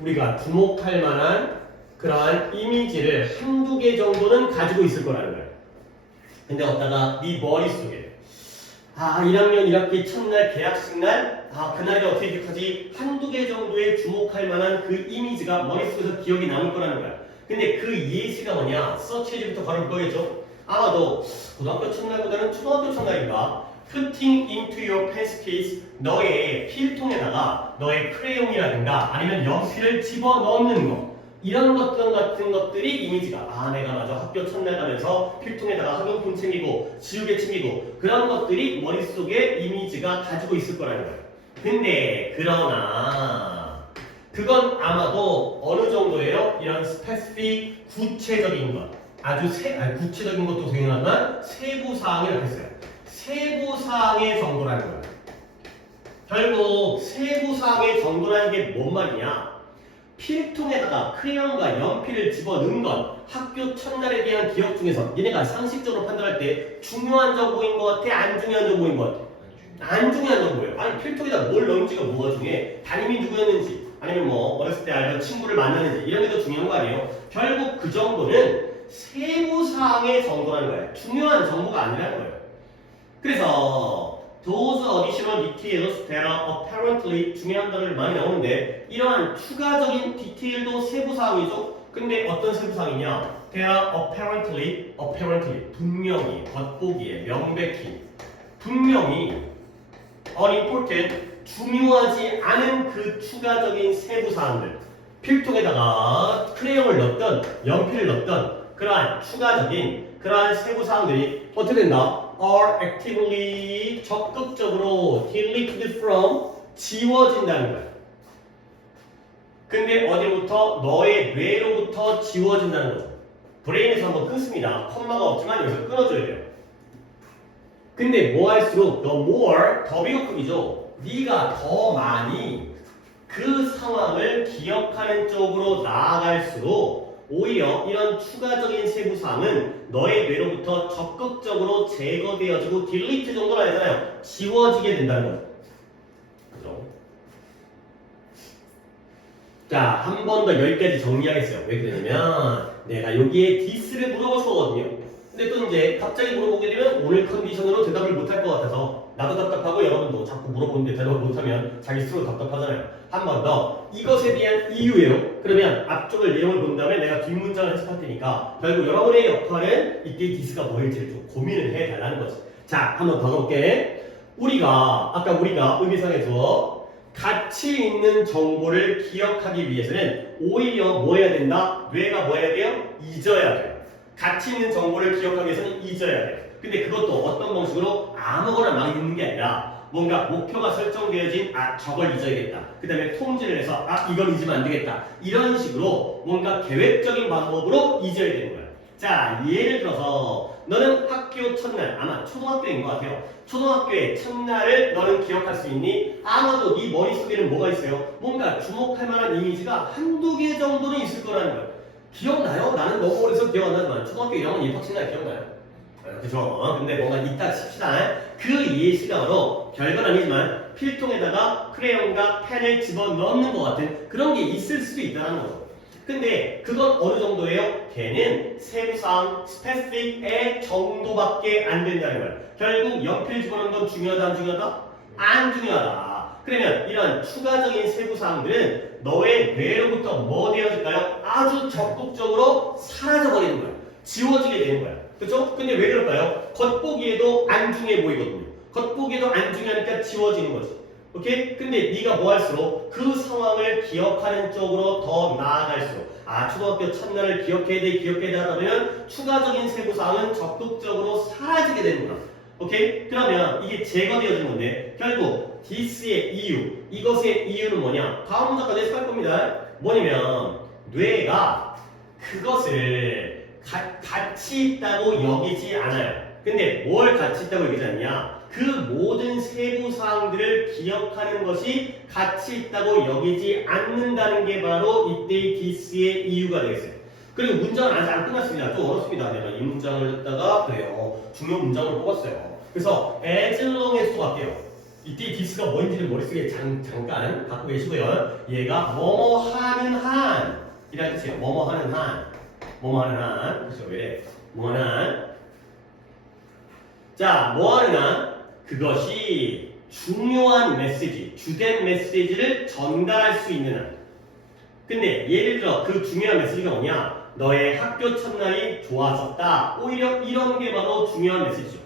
우리가 주목할 만한 그러한 이미지를 한두 개 정도는 가지고 있을 거라는 거예요. 근데 어디다가 네 머릿속에 1학년 1학기 첫날 개학식 날 그날이 어떻게 기억하지? 한두 개 정도의 주목할 만한 그 이미지가 머릿속에서 기억이 남을 거라는 거야. 근데 그 예시가 뭐냐? 서치해지부터 바로 거겠죠? 아마도 고등학교 첫날보다는 초등학교 첫날인가? Putting into your pencil case 너의 필통에다가 너의 크레용이라든가 아니면 연필을 집어넣는 거 이런 것들 같은 것들이 이미지가 내가 맞아 학교 첫날 가면서 필통에다가 학용품 챙기고 지우개 챙기고 그런 것들이 머릿속에 이미지가 가지고 있을 거라는 거예요. 근데 그러나 그건 아마도 어느 정도예요? 이런 specific 구체적인 것, 아주 구체적인 것도 당연하지만 세부 사항이라고 했어요. 세부 사항의 정도라는 거예요. 결국 세부 사항의 정도라는 게 뭔 말이냐? 필통에다가 크레용과 연필을 집어넣은 건 학교 첫날에 대한 기억 중에서 얘네가 상식적으로 판단할 때 중요한 정보인 것 같아? 안 중요한 정보인 것 같아? 안 중요한 정보예요. 아니 필통에다 뭘 넣은지가 뭐가 중요해? 담임이 누구였는지 아니면 뭐 어렸을 때 알던 친구를 만나는지 이런 게 더 중요한 거 아니에요? 결국 그 정도는 세부 사항의 정도라는 거예요. 중요한 정보가 아니라는 거예요. 그래서 those additional details that are apparently 중요한 단어를 많이 나오는데 이러한 추가적인 디테일도 세부 사항이죠. 근데 어떤 세부 사항이냐? That are apparently 분명히 겉보기에 명백히 분명히 unimportant 중요하지 않은 그 추가적인 세부 사항들 필통에다가 크레용을 넣었던 연필을 넣었던 그러한 추가적인 그러한 세부 사항들이 어떻게 된다? are actively 적극적으로 deleted from 지워진다는 거야. 근데 어디로부터? 너의 뇌로부터 지워진다는 거죠. 브레인에서 한번 끊습니다. 컴마가 없지만 여기서 끊어줘야 돼요. 근데 뭐 할수록 the more 더 비교급이죠. 네가 더 많이 그 상황을 기억하는 쪽으로 나아갈수록 오히려 이런 추가적인 세부사항은 너의 뇌로부터 적극적으로 제거되어지고 딜리트 정도라 하잖아요. 지워지게 된다는 거죠. 그죠? 자, 한 번 더 여기까지 정리하겠어요. 왜 그러냐면 내가 여기에 디스를 물어볼 거거든요. 근데 또 이제 갑자기 물어보게 되면 오늘 컨디션으로 대답을 못할 것 같아서 나도 답답하고 여러분도 자꾸 물어보는데 대답을 못하면 자기 스스로 답답하잖아요. 한 번 더 이것에 대한 이유예요. 그러면 앞쪽을 내용을 본 다음에 내가 뒷문장을 해석할 테니까 결국 여러분의 역할은 이때 디스가 뭐일지를 좀 고민을 해달라는 거지. 자, 한 번 더 가볼게. 아까 우리가 의미상에서 가치 있는 정보를 기억하기 위해서는 오히려 뭐 해야 된다? 뇌가 뭐 해야 돼요? 잊어야 돼요. 가치 있는 정보를 기억하기 위해서는 잊어야 돼요. 근데 그것도 어떤 방식으로 아무거나 막 읽는 게 아니라 뭔가 목표가 설정되어진 저걸 잊어야겠다. 그 다음에 통지를 해서 이걸 잊으면 안 되겠다. 이런 식으로 뭔가 계획적인 방법으로 잊어야 되는 거예요. 자, 예를 들어서 너는 학교 첫날, 아마 초등학교인 것 같아요. 초등학교의 첫날을 너는 기억할 수 있니? 아마도 네 머릿속에는 뭐가 있어요? 뭔가 주목할 만한 이미지가 한두 개 정도는 있을 거라는 거예요. 기억나요? 나는 너무 오래서 기억 안 나지만 초등학교 1학년 입학식날 기억나요? 그죠? 근데 뭔가 이따 칩시다. 그 예시감으로 별건 아니지만 필통에다가 크레용과 펜을 집어넣는 것 같은 그런 게 있을 수도 있다는 거죠. 근데 그건 어느 정도예요? 걔는 세부사항, 스페시픽의 정도밖에 안 된다는 거예요. 결국 연필 집어넣는 건 중요하다 안 중요하다? 안 중요하다. 그러면 이런 추가적인 세부사항들은 너의 뇌로부터 뭐 되어질까요? 아주 적극적으로 사라져버리는 거예요. 지워지게 되는 거예요. 그렇죠? 근데 왜 그럴까요? 겉보기에도 안 중요해 보이거든요. 겉보기에도 안 중요하니까 지워지는 거지. 오케이? 근데 네가 뭐 할수록 그 상황을 기억하는 쪽으로 더 나아갈수록 초등학교 첫날을 기억해야 돼 하다 보면 추가적인 세부사항은 적극적으로 사라지게 되는 거야. 오케이? 그러면 이게 제거되어진 건데 결국 this의 이유, 이것의 이유는 뭐냐? 다음 문장까지 해석할 겁니다. 뭐냐면 뇌가 그것을 가치 있다고 여기지 않아요. 근데 뭘 가치 있다고 여기지 않냐? 그 모든 세부 사항들을 기억하는 것이 가치 있다고 여기지 않는다는 게 바로 이때의 this의 이유가 되겠어요. 그리고 문장은 아직 안 끝났습니다. 좀 어렵습니다. 내가 이 문장을 했다가 그래요. 중요 문장을 뽑았어요. 그래서 as long as 또 갈게요. 이때 this가 뭔지를 머릿속에 잠깐 갖고 계시고요. 얘가 뭐뭐 하는 한 이라는 뜻이에요. 뭐뭐 하는 한. 뭐뭐 하는 한. 그렇죠. 왜? 뭐 하는 한. 자, 뭐 하는 한. 그것이 중요한 메시지, 주된 메시지를 전달할 수 있는 한. 근데 예를 들어 그 중요한 메시지가 뭐냐? 너의 학교 첫날이 좋았었다. 오히려 이런 게 바로 중요한 메시지죠.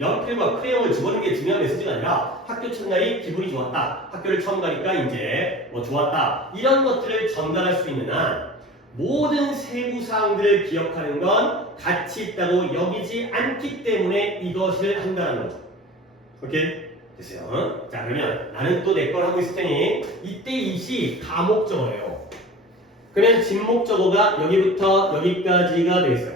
연필과 크레용을 집어넣는 게 중요한 메시지가 아니라 학교 첫날이 기분이 좋았다. 학교를 처음 가니까 이제 뭐 좋았다. 이런 것들을 전달할 수 있는 한 모든 세부사항들을 기억하는 건 가치 있다고 여기지 않기 때문에 이것을 한다는 거죠. 오케이? 됐어요. 자, 그러면 나는 또 내 걸 하고 있을 테니 이때 이시 다목적어예요. 그러면 진목적어가 여기부터 여기까지가 되겠어요.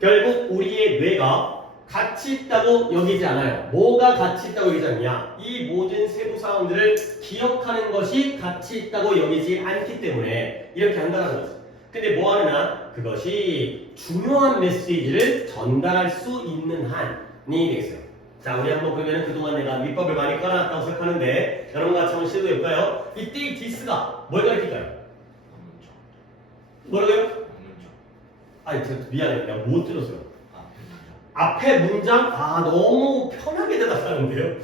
결국 우리의 뇌가 가치 있다고 여기지 않아요. 뭐가 가치 있다고 여기지 않냐? 이 모든 세부 사항들을 기억하는 것이 가치 있다고 여기지 않기 때문에 이렇게 한다는 거죠. 근데 뭐 하느냐? 그것이 중요한 메시지를 전달할 수 있는 한이 되겠어요. 자, 우리 한번 그러면 그동안 내가 밑밥을 많이 깔아놨다고 생각하는데 여러분 같이 한번 시도해볼까요? 이때 이 디스가 뭘 가르칠까요? 뭐라고요? 아니, 미안해요. 내가 못 들었어요. 앞에 문장? 너무 편하게 대답하는데요.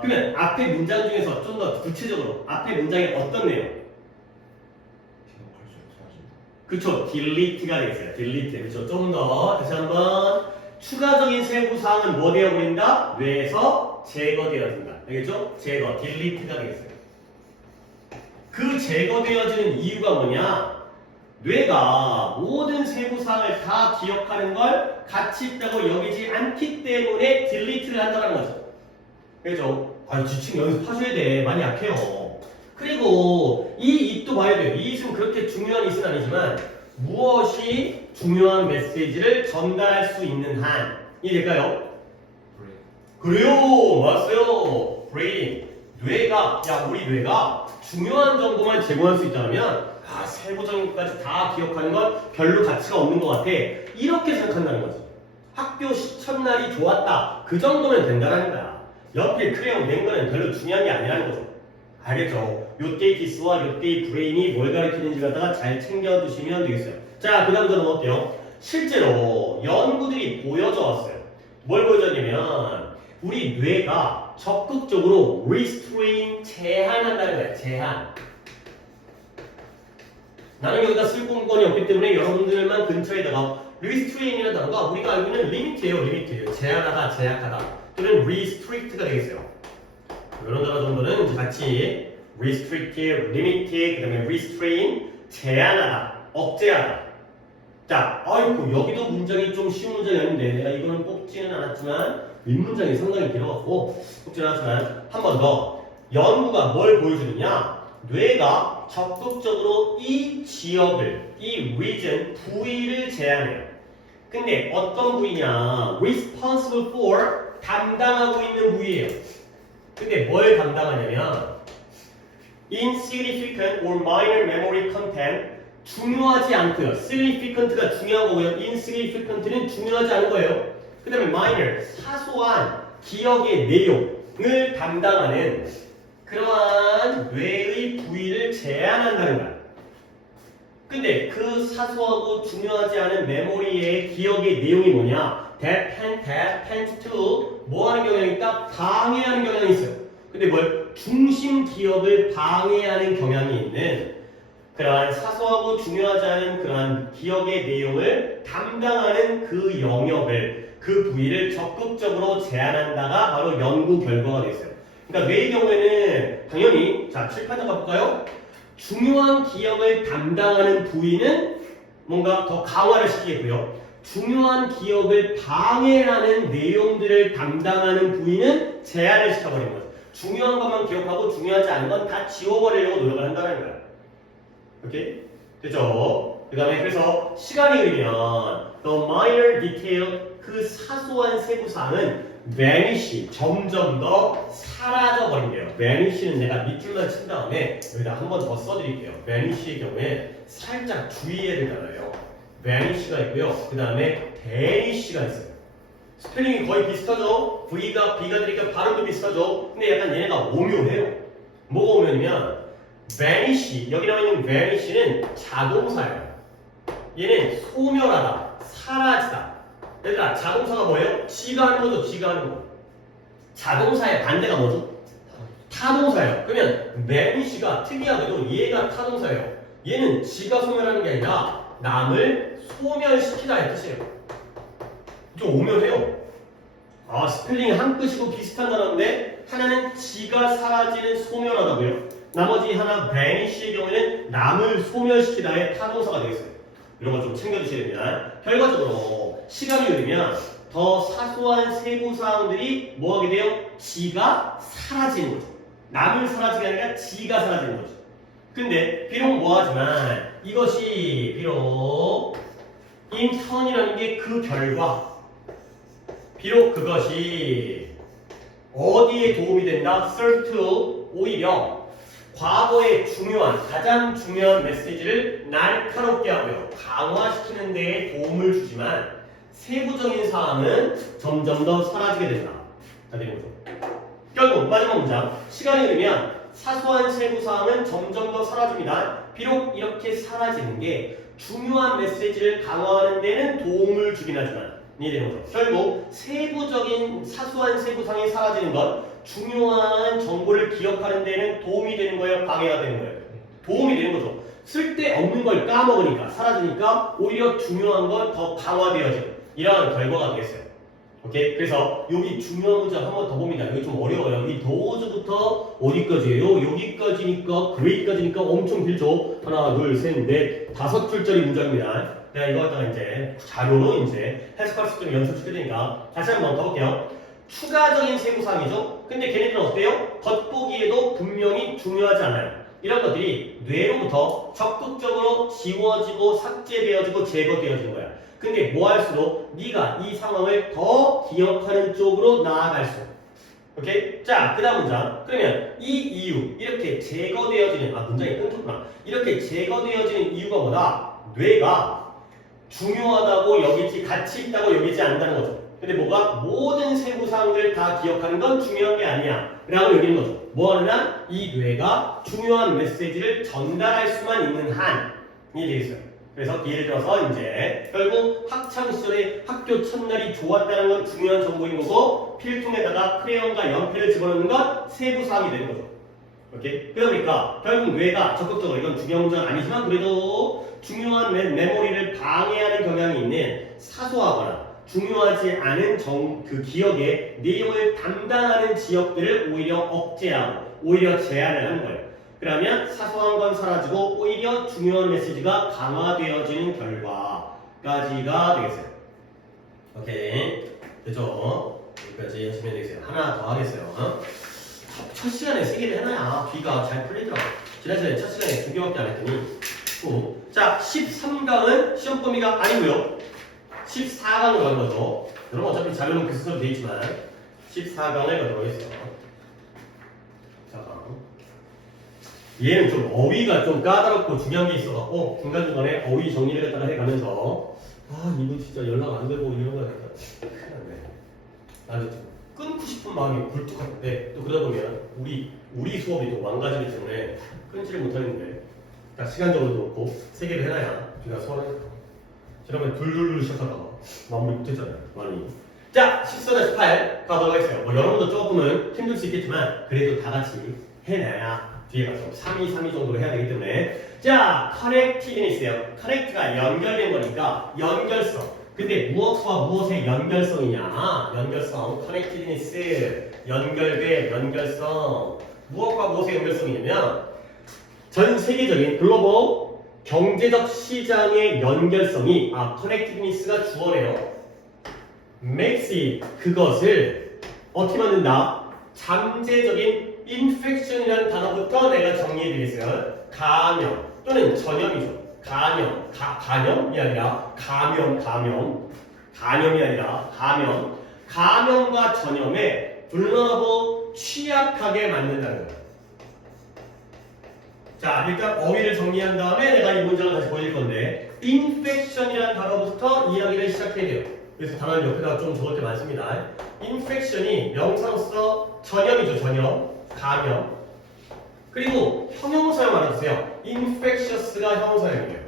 그러면 앞에 문장 중에서 좀 더 구체적으로 앞에 문장에 어떤 내용? 그쵸, delete가 되겠어요. delete. 그쵸, 좀 더 다시 한번 추가적인 세부 사항은 뭐 되어버린다? 뇌에서 제거되어진다. 알겠죠? 제거, delete가 되겠어요. 그 제거되어지는 이유가 뭐냐? 뇌가 모든 세부 사항을 다 기억하는 걸 가치 있다고 여기지 않기 때문에 딜리트를 한다는 거죠. 그죠? 지침 연습하셔야 돼. 많이 약해요. 그리고 이 it도 봐야 돼요. 이 it은 그렇게 중요한 it은 아니지만 무엇이 중요한 메시지를 전달할 수 있는 한이 될까요? 그래요. 맞았어요. brain. 뇌가, 우리 뇌가 중요한 정보만 제공할 수 있다면 세부적인 것까지 다 기억하는 건 별로 가치가 없는 것 같아. 이렇게 생각한다는 거지. 학교 첫날이 좋았다. 그 정도면 된다는 거야. 옆에 크레용 낸 거는 별로 중요한 게 아니라는 거죠. 알겠죠? 요때의 디스와 요때의 브레인이 뭘 가르치는지 갖다가 잘 챙겨두시면 되겠어요. 자, 그 다음부터는 어때요? 실제로 연구들이 보여져 왔어요. 뭘 보여줬냐면 우리 뇌가 적극적으로 restrain, 제한한다는 거예요. 제한. 나는 여기다 쓸 공간이 없기 때문에 여러분들만 근처에다가 restrain이라는 단어가 우리가 알고 있는 limit예요. limit예요. 제한하다, 제약하다. 또는 restrict가 되겠어요. 이런 단어 정도는 이제 같이 restrict, limit, 그 다음에 restrain, 제한하다, 억제하다. 자, 여기도 문장이 좀 쉬운 문장이었는데 내가 이거는 뽑지는 않았지만 윗문장이 상당히 길어갖고 뽑지는 않았지만 한 번 더. 연구가 뭘 보여주느냐? 뇌가 적극적으로 이 지역을, 이 region, 부위를 제한해요. 근데 어떤 부위냐? responsible for, 담당하고 있는 부위예요. 근데 뭘 담당하냐면 insignificant or minor memory content, 중요하지 않고요. significant가 중요한 거고요. insignificant는 중요하지 않은 거예요. 그 다음에 minor, 사소한 기억의 내용을 담당하는 그러한 뇌의 부위를 제한한다는 거야. 근데 그 사소하고 중요하지 않은 메모리의 기억의 내용이 뭐냐? that tends to 뭐 하는 경향이 있다? 방해하는 경향이 있어요. 근데 뭘? 중심 기억을 방해하는 경향이 있는 그러한 사소하고 중요하지 않은 그러한 기억의 내용을 담당하는 그 영역을, 그 부위를 적극적으로 제한한다가 바로 연구 결과가 됐어요. 그러니까 뇌의 경우에는 당연히 자, 칠판에 가볼까요? 중요한 기억을 담당하는 부위는 뭔가 더 강화를 시키겠고요. 중요한 기억을 방해하는 내용들을 담당하는 부위는 제한을 시켜버리는 거죠. 중요한 것만 기억하고 중요하지 않은 건 다 지워버리려고 노력을 한다는 거예요. 오케이? 됐죠? 그 다음에 그래서 시간이 흐르면 the minor detail, 그 사소한 세부사항은 vanish, 점점 더 사라져버린대요. vanish는 내가 밑줄만 친 다음에 여기다 한 번 더 써드릴게요. vanish의 경우에 살짝 주의해야 되잖아요. vanish가 있고요. 그 다음에 vanish가 있어요. 스펠링이 거의 비슷하죠? V가 B가 되니까 발음도 비슷하죠? 근데 약간 얘네가 오묘해요. 뭐가 오묘하냐면 vanish, 여기 나와 있는 vanish는 자동사예요. 얘는 소멸하다, 사라지다. 얘들아, 자동사가 뭐예요? 지가 하는 거죠, 지가 하는 거. 자동사의 반대가 뭐죠? 타동사예요. 그러면 vanish가 특이하게도 얘가 타동사예요. 얘는 지가 소멸하는 게 아니라 남을 소멸시키다의 뜻이에요. 좀 오묘해요. 스펠링이 한 끗이고 비슷한 단어인데 하나는 지가 사라지는 소멸하다고요. 나머지 하나 vanish의 경우에는 남을 소멸시키다의 타동사가 되겠어요. 이런 거 좀 챙겨주셔야 됩니다. 결과적으로 시간이 흐르면 더 사소한 세부사항들이 뭐하게 돼요? 지가 사라지는 거죠. 남을 사라지게 아니라 지가 사라지는 거죠. 근데 비록 뭐하지만 이것이 비록 인턴이라는 게 그 결과 비록 그것이 어디에 도움이 된다? serve to 오히려 과거의 중요한 가장 중요한 메시지를 날카롭게 하고요. 강화시키는 데에 도움을 주지만 세부적인 사항은 점점 더 사라지게 된다. 자, 되는 거죠. 결국 마지막 문장. 시간이 흐르면 사소한 세부 사항은 점점 더 사라집니다. 비록 이렇게 사라지는 게 중요한 메시지를 강화하는 데는 도움을 주긴 하지만 이해되는 거죠. 결국 세부적인 사소한 세부 사항이 사라지는 건 중요한 정보를 기억하는 데는 도움이 되는 거예요? 방해가 되는 거예요? 도움이 되는 거죠. 쓸데없는 걸 까먹으니까 사라지니까 오히려 중요한 건 더 강화되어지는 이러한 결과가 되겠어요. 오케이? 그래서 여기 중요한 문장 한 번 더 봅니다. 이거 좀 어려워요. 이 도즈부터 어디까지예요? 여기까지니까 그레이까지니까 엄청 길죠. 하나, 둘, 셋, 넷, 5줄짜리 문장입니다. 내가 이거 갖다가 이제 자료로 이제 해석할 수 있도록 연습시킬 테니까 다시 한번 더 볼게요. 추가적인 세부사항이죠. 근데 걔네들은 어때요? 겉보기에도 분명히 중요하지 않아요. 이런 것들이 뇌로부터 적극적으로 지워지고 삭제되어지고 제거되어지는 거야. 근데 뭐 할수록 네가 이 상황을 더 기억하는 쪽으로 나아갈수록. 오케이? 자, 그 다음 문장. 그러면 이 이유, 이렇게 제거되어지는, 문장이 끊겼구나. 이렇게 제거되어지는 이유가 뭐다? 뇌가 중요하다고 여기지, 가치 있다고 여기지 않는다는 거죠. 근데 뭐가? 모든 세부사항들을 다 기억하는 건 중요한 게 아니야. 라고 여기는 거죠. 뭐 하느냐? 이 뇌가 중요한 메시지를 전달할 수만 있는 한이 되겠어요. 그래서 예를 들어서 이제 결국 학창시절에 학교 첫날이 좋았다는 건 중요한 정보인 거고 필통에다가 크레용과 연필을 집어넣는 건 세부사항이 되는 거죠. 오케이? 그러다 보니까 결국 뇌가 적극적으로 이건 중요한 문제는 아니지만 그래도 중요한 메모리를 방해하는 경향이 있는 사소하거나 중요하지 않은 그 기억의 내용을 담당하는 지역들을 오히려 억제하고 오히려 제한을 하는 거예요. 그러면 사소한 건 사라지고 오히려 중요한 메시지가 강화되어지는 결과까지가 되겠어요. 오케이. 됐죠? 여기까지 하시면 되겠어요. 하나 더 하겠어요. 첫 시간에 3개를 해놔야 귀가 잘 풀리더라고. 지난 시간에 첫 시간에 2개밖에 안 했더니. 자, 13강은 시험 범위가 아니고요. 14강으로 가는 거죠. 여러분 어차피 자료는 그 순서로 되어 있지만 14강을 가도록 하겠습니다. 14강. 얘는 좀 어휘가 좀 까다롭고 중요한 게 있어서 중간중간에 어휘 정리를 갖다가 해가면서 이거 진짜 연락 안 되고 이런 거 같다. 큰일 났네. 나도 끊고 싶은 마음이 굴뚝한데 또 그러다 보면 우리 수업이 또 망가지기 때문에 끊지를 못하는데 시간적으로도 그렇고 3개를 해놔야 우리가 수업을 지난번에 둘둘둘 시작하다가 마무리 못했잖아요. 많이. 자, 14-8 가도록 하겠어요. 여러분도 조금은 힘들 수 있겠지만 그래도 다 같이 해놔야 뒤에 가서 3-2 정도로 해야 되기 때문에 자, connectedness예요. connect가 연결된 거니까 연결성. 근데 무엇과 무엇의 연결성이냐? 연결성, connectedness, 연결된 연결성. 무엇과 무엇의 연결성이냐면 전 세계적인 글로벌 경제적 시장의 연결성이 connectedness가 주어래요. makes it 그것을 어떻게 만든다? 잠재적인 infection이라는 단어부터 내가 정리해드리겠어요. 감염 또는 전염이죠. 감염이 아니라 감염이 아니라 감염과 전염에 vulnerable 취약하게 만든다는 거예요. 자, 일단 어휘를 정리한 다음에 내가 이 문장을 다시 보여줄 건데 infection이라는 단어부터 이야기를 시작해야 돼요. 그래서 단어는 옆에다가 좀 적을 때 많습니다. infection이 명사로서 전염이죠. 감염. 그리고 형용사형 알아주세요. infectious가 형용사형이에요.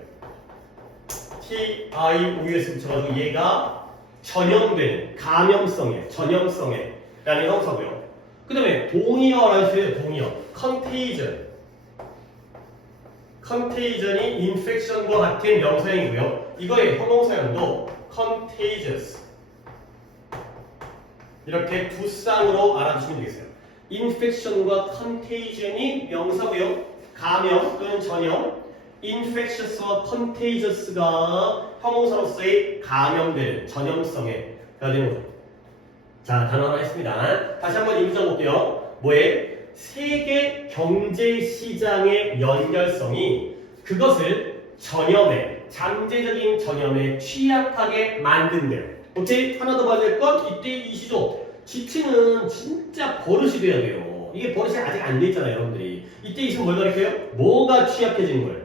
T-I-O-U-S 붙여가지고 얘가 전염된 전염성에 라는 형용사고요. 그 다음에 동의어 알아주세요. 동의어 contagion이 infection과 같은 명사형이고요. 이거의 형용사형도 contagious. 이렇게 두 쌍으로 알아두시면 되겠어요. infection과 contagion이 명사고요. 감염 또는 전염. infectious와 contagious가 형용사로서의 감염되는 전염성에 되는 거죠. 자, 단어 하나 했습니다. 다시 한번 이 문장 볼게요. 뭐에? 세계 경제 시장의 연결성이 그것을 전염에, 잠재적인 전염에 취약하게 만든대요. 오케이? 하나 더 봐야 될 건 이때 이 시조. 지치는 진짜 버릇이 돼야 돼요. 이게 버릇이 아직 안 돼 있잖아요, 여러분들이. 이때 이 시는 뭘 가리켜요? 뭐가 취약해지는 거예요?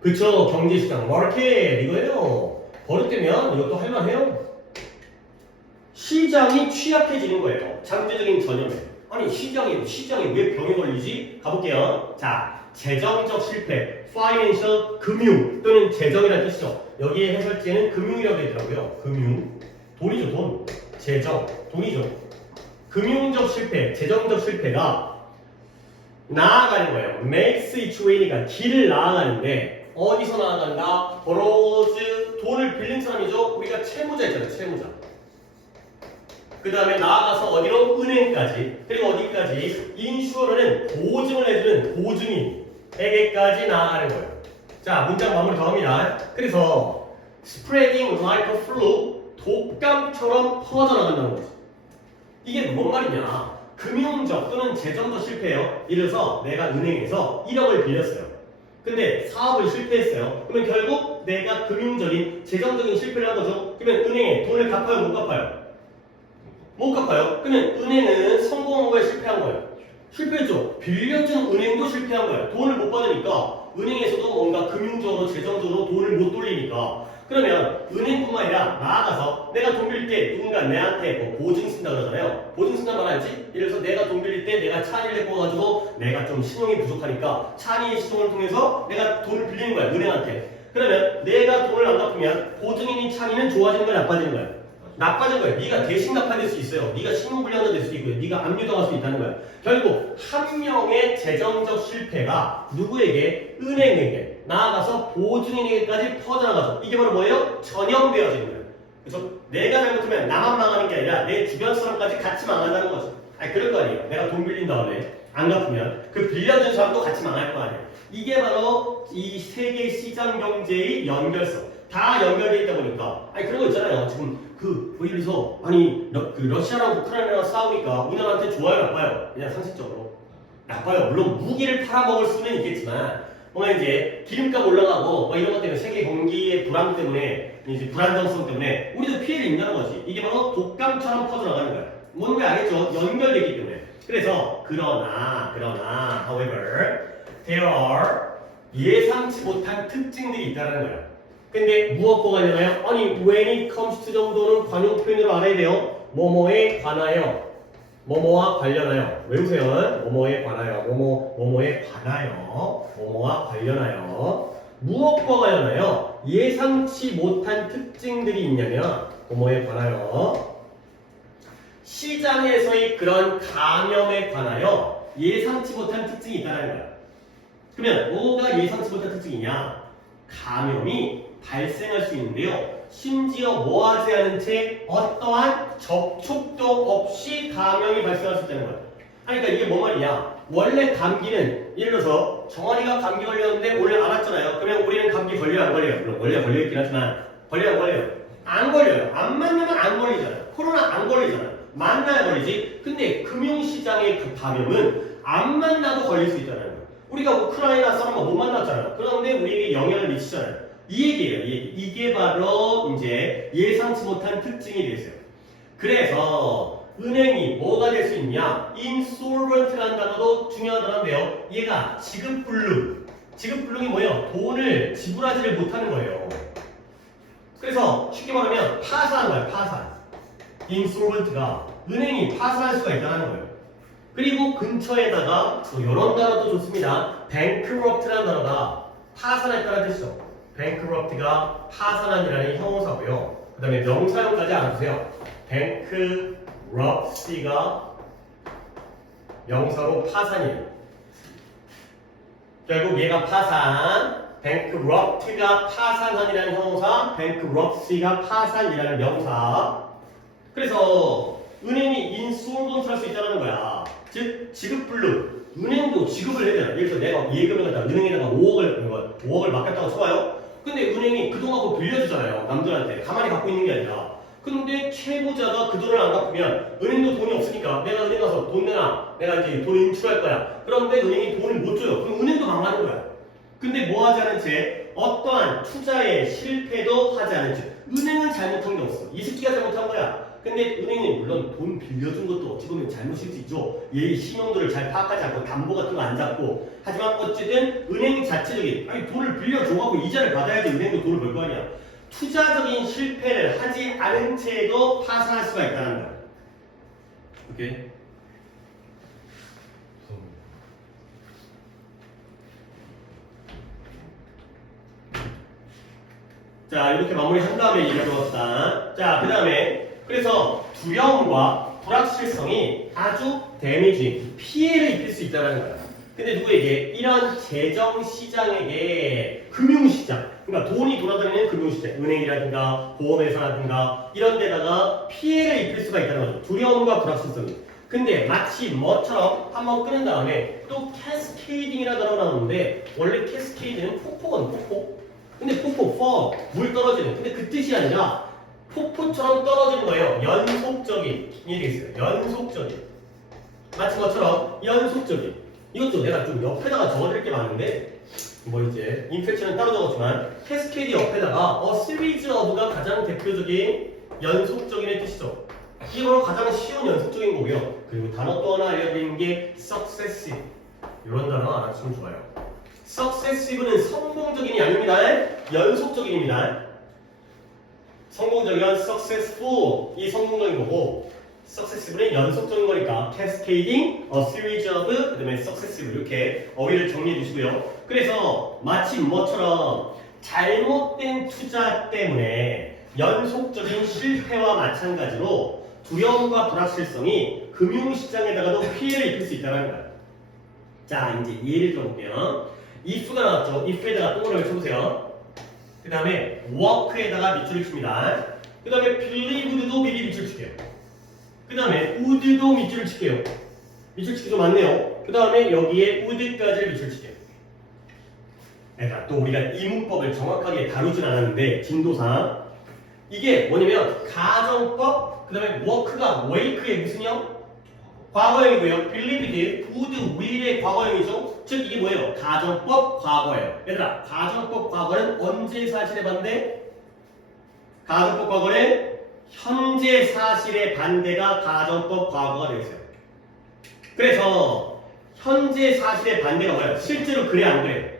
그쵸, 경제시장, 마켓 이거예요. 버릇되면 이것도 할만해요. 시장이 취약해지는 거예요. 잠재적인 전염에. 아니 시장이 왜 병에 걸리지? 가볼게요. 자, 재정적 실패, financial, 금융 또는 재정이라는 뜻이죠. 여기에 해설지에는 금융이라고 되어 있더라고요. 금융, 돈이죠 돈. 재정, 돈이죠. 금융적 실패, 재정적 실패가 나아가는 거예요. makes its way니까 길을 나아가는데 어디서 나아간다? borrows, 돈을 빌린 사람이죠. 우리가 채무자 있잖아요. 채무자. 그 다음에 나아가서 어디로? 은행까지. 그리고 어디까지? 인슈어는 보증을 해주는 보증인에게까지 나아가는 거예요. 자, 문장 마무리 더 합니다. 그래서 spreading like a flu, 독감처럼 퍼져나간다는 거지. 이게 뭔 말이냐? 금융적 또는 재정적 실패예요. 예를 들어서 내가 은행에서 1억을 빌렸어요. 근데 사업을 실패했어요. 그러면 결국 내가 금융적인, 재정적인 실패를 한 거죠. 그러면 은행에 돈을 갚아요? 못 갚아요? 못 갚아요. 그러면 은행은 성공한 거에 실패한 거예요. 실패했죠. 빌려준 은행도 실패한 거예요. 돈을 못 받으니까 은행에서도 뭔가 금융적으로 재정적으로 돈을 못 돌리니까 그러면 은행뿐만 아니라 나아가서 내가 돈 빌릴 때 누군가 내한테 뭐 보증 쓴다 그러잖아요. 보증 쓴다 말하지? 예를 들어서 내가 돈 빌릴 때 내가 차안이를 해보가지고 내가 좀 신용이 부족하니까 차안이의 신용을 통해서 내가 돈을 빌리는 거야. 은행한테. 그러면 내가 돈을 안 갚으면 보증인인 차안이는 좋아지는 거야? 나빠지는 거야? 나빠진 거예요. 네가 대신 갚아야 될 수 있어요. 네가 신용불량자 될 수도 있고요. 네가 압류당할 수 있다는 거예요. 결국 한 명의 재정적 실패가 누구에게? 은행에게 나아가서 보증인에게까지 퍼져나가죠. 이게 바로 뭐예요? 전염되어지는 거예요. 그래서 내가 잘못하면 나만 망하는 게 아니라 내 주변 사람까지 같이 망한다는 거죠. 아니 그럴 거 아니에요. 내가 돈 빌린 다음에 안 갚으면 그 빌려준 사람도 같이 망할 거 아니에요. 이게 바로 이 세계 시장 경제의 연결성. 다 연결되어 있다 보니까 아니 그런 거 있잖아요. 지금 예를 들어서 아니 러시아랑 우크라이나랑 싸우니까 우리나라한테 좋아요 나빠요? 그냥 상식적으로 나빠요. 물론 무기를 팔아먹을 수는 있겠지만 뭔가 이제 기름값 올라가고 뭐 이런 것 때문에 세계 경기의 불안 때문에 이제 불안정성 때문에 우리도 피해를 입는 거지. 이게 바로 독감처럼 퍼져나가는 거야. 뭔지 알겠죠? 연결되기 때문에. 그래서 그러나 however there are 예상치 못한 특징들이 있다는 거야. 근데 무엇과 관련하여? 아니 when it comes to 정도는 관용 표현으로 알아야 돼요. 뭐뭐에 관하여, 뭐뭐와 관련하여. 외우세요. 뭐뭐에 관하여, 뭐뭐에 관하여, 뭐뭐와 관련하여. 무엇과 관련하여 예상치 못한 특징들이 있냐면 뭐뭐에 관하여 시장에서의 그런 감염에 관하여 예상치 못한 특징이 있다는 거야. 그러면 뭐가 예상치 못한 특징이냐? 감염이 발생할 수 있는데요. 심지어 뭐하지 않은 채 어떠한 접촉도 없이 감염이 발생할 수 있다는 거예요. 아니 그러니까 이게 뭐 말이냐? 원래 감기는 예를 들어서 정환이가 감기 걸렸는데 오늘 알았잖아요. 그러면 우리는 감기 걸려요 안 걸려요? 물론 원래 걸려있긴 하지만 걸려요 안 걸려요? 안 걸려요. 안 만나면 안 걸리잖아요. 코로나 안 걸리잖아요. 만나야 걸리지. 근데 금융시장의 그 감염은 안 만나도 걸릴 수 있다는 거예요. 우리가 우크라이나 사람과 못 만났잖아요. 그런데 우리에게 영향을 미치잖아요. 이 얘기예요. 이 얘기. 이게 바로 이제 예상치 못한 특징이 됐어요. 그래서 은행이 뭐가 될 수 있냐? insolvent라는 단어도 중요한 단어인데요. 얘가 지급불능. 지급불능이 뭐예요? 돈을 지불하지를 못하는 거예요. 그래서 쉽게 말하면 파산한 거예요. 파산. insolvent가 은행이 파산할 수가 있다는 거예요. 그리고 근처에다가 이런 단어도 좋습니다. bankrupt라는 단어가 파산했다는 뜻이죠. bankrupt가 파산한이라는 형용사고요. 그 다음에 명사형까지 알아두세요. bankruptcy가 명사로 파산이에요. 결국 얘가 파산, bankrupt가 파산한이라는 형용사, bankruptcy가 파산이라는 명사. 그래서 은행이 insolvent 할 수 있다는 거야. 즉 지급불능. 은행도 지급을 해야 돼요. 예를 들어서 내가 예금을 갖다가 은행에다가 5억을 맡겼다고 쳐봐요. 근데 은행이 그동안 그거 빌려주잖아요. 남들한테. 가만히 갖고 있는 게 아니라. 근데 채무자가 그 돈을 안 갚으면 은행도 돈이 없으니까 내가 은행 가서 돈 내놔. 내가 이제 돈 인출할 거야. 그런데 은행이 돈을 못 줘요. 그럼 은행도 망하는 거야. 근데 뭐 하지 않은 채 어떠한 투자에 실패도 하지 않은 채 은행은 잘못한 게 없어. 이 새끼가 잘못한 거야. 근데 은행이 물론 돈 빌려준 것도 어찌 보면 잘못일 수 있죠. 얘 신용도를 잘 파악하지 않고 담보 같은 거 안 잡고. 하지만 어쨌든 은행 자체적인 아니 돈을 빌려줘갖고 이자를 받아야지 은행도 돈을 벌 거 아니야. 투자적인 실패를 하지 않은 채도 파산할 수가 있다는 거야. 오케이? 자, 이렇게 마무리한 다음에 얘기해 봅시다. 자, 그 다음에 그래서 두려움과 불확실성이 아주 데미지, 피해를 입힐 수 있다는 거야. 근데 누구에게? 이런 재정시장에게 금융시장, 그러니까 돈이 돌아다니는 금융시장, 은행이라든가 보험회사라든가 이런 데다가 피해를 입힐 수가 있다는 거죠. 두려움과 불확실성이. 근데 마치 뭐처럼 한번 끄는 다음에 또 캐스케이딩이라는 단어가 나오는데 원래 캐스케이드는 폭포건 폭포. 근데 폭포, 물 떨어지는. 근데 그 뜻이 아니라 폭포처럼 떨어지는 거예요. 연속적인. 이해되겠어요? 연속적인. 마치 뭐처럼 연속적인. 이것도 내가 좀 옆에다가 적어드릴 게 많은데 뭐 이제 인펙션은 따로 적었지만 캐스케이드 옆에다가 시리즈 어브가 가장 대표적인 연속적인의 뜻이죠. 이게 바로 가장 쉬운 연속적인 거고요. 그리고 단어 또 하나 알려드리는 게 successive. 이런 단어 알아주시면 좋아요. successive는 성공적인이 아닙니다. 연속적인입니다. 성공적인 successful 이 성공적인 거고 successive는 연속적인 거니까 cascading, a series of 그 다음에 successive 이렇게 어휘를 정리해 주시고요. 그래서 마치 뭐처럼 잘못된 투자 때문에 연속적인 실패와 마찬가지로 두려움과 불확실성이 금융시장에다가도 피해를 입힐 수 있다는 거예요. 자, 이제 예를 들어볼게요. if가 나왔죠. if에다가 동그라미 쳐보세요. 그 다음에 work에다가 밑줄을 칩니다. 그 다음에 believed도 미리 밑줄 칠게요. 그 다음에 would도 밑줄을 칠게요. 밑줄 치기 좀 많네요. 그 다음에 여기에 would까지를 밑줄 칠게요. 그러니까 또 우리가 이 문법을 정확하게 다루진 않았는데 진도상 이게 뭐냐면 가정법 그 다음에 work가 wake의 무슨 형? 과거형이고요. believed, would, will의 과거형이죠. 즉 이게 뭐예요? 가정법 과거예요. 얘들아, 가정법 과거는 언제 사실의 반대? 가정법 과거는 현재 사실의 반대가 가정법 과거가 되겠어요. 그래서 현재 사실의 반대가 뭐예요? 실제로 그래 안 그래?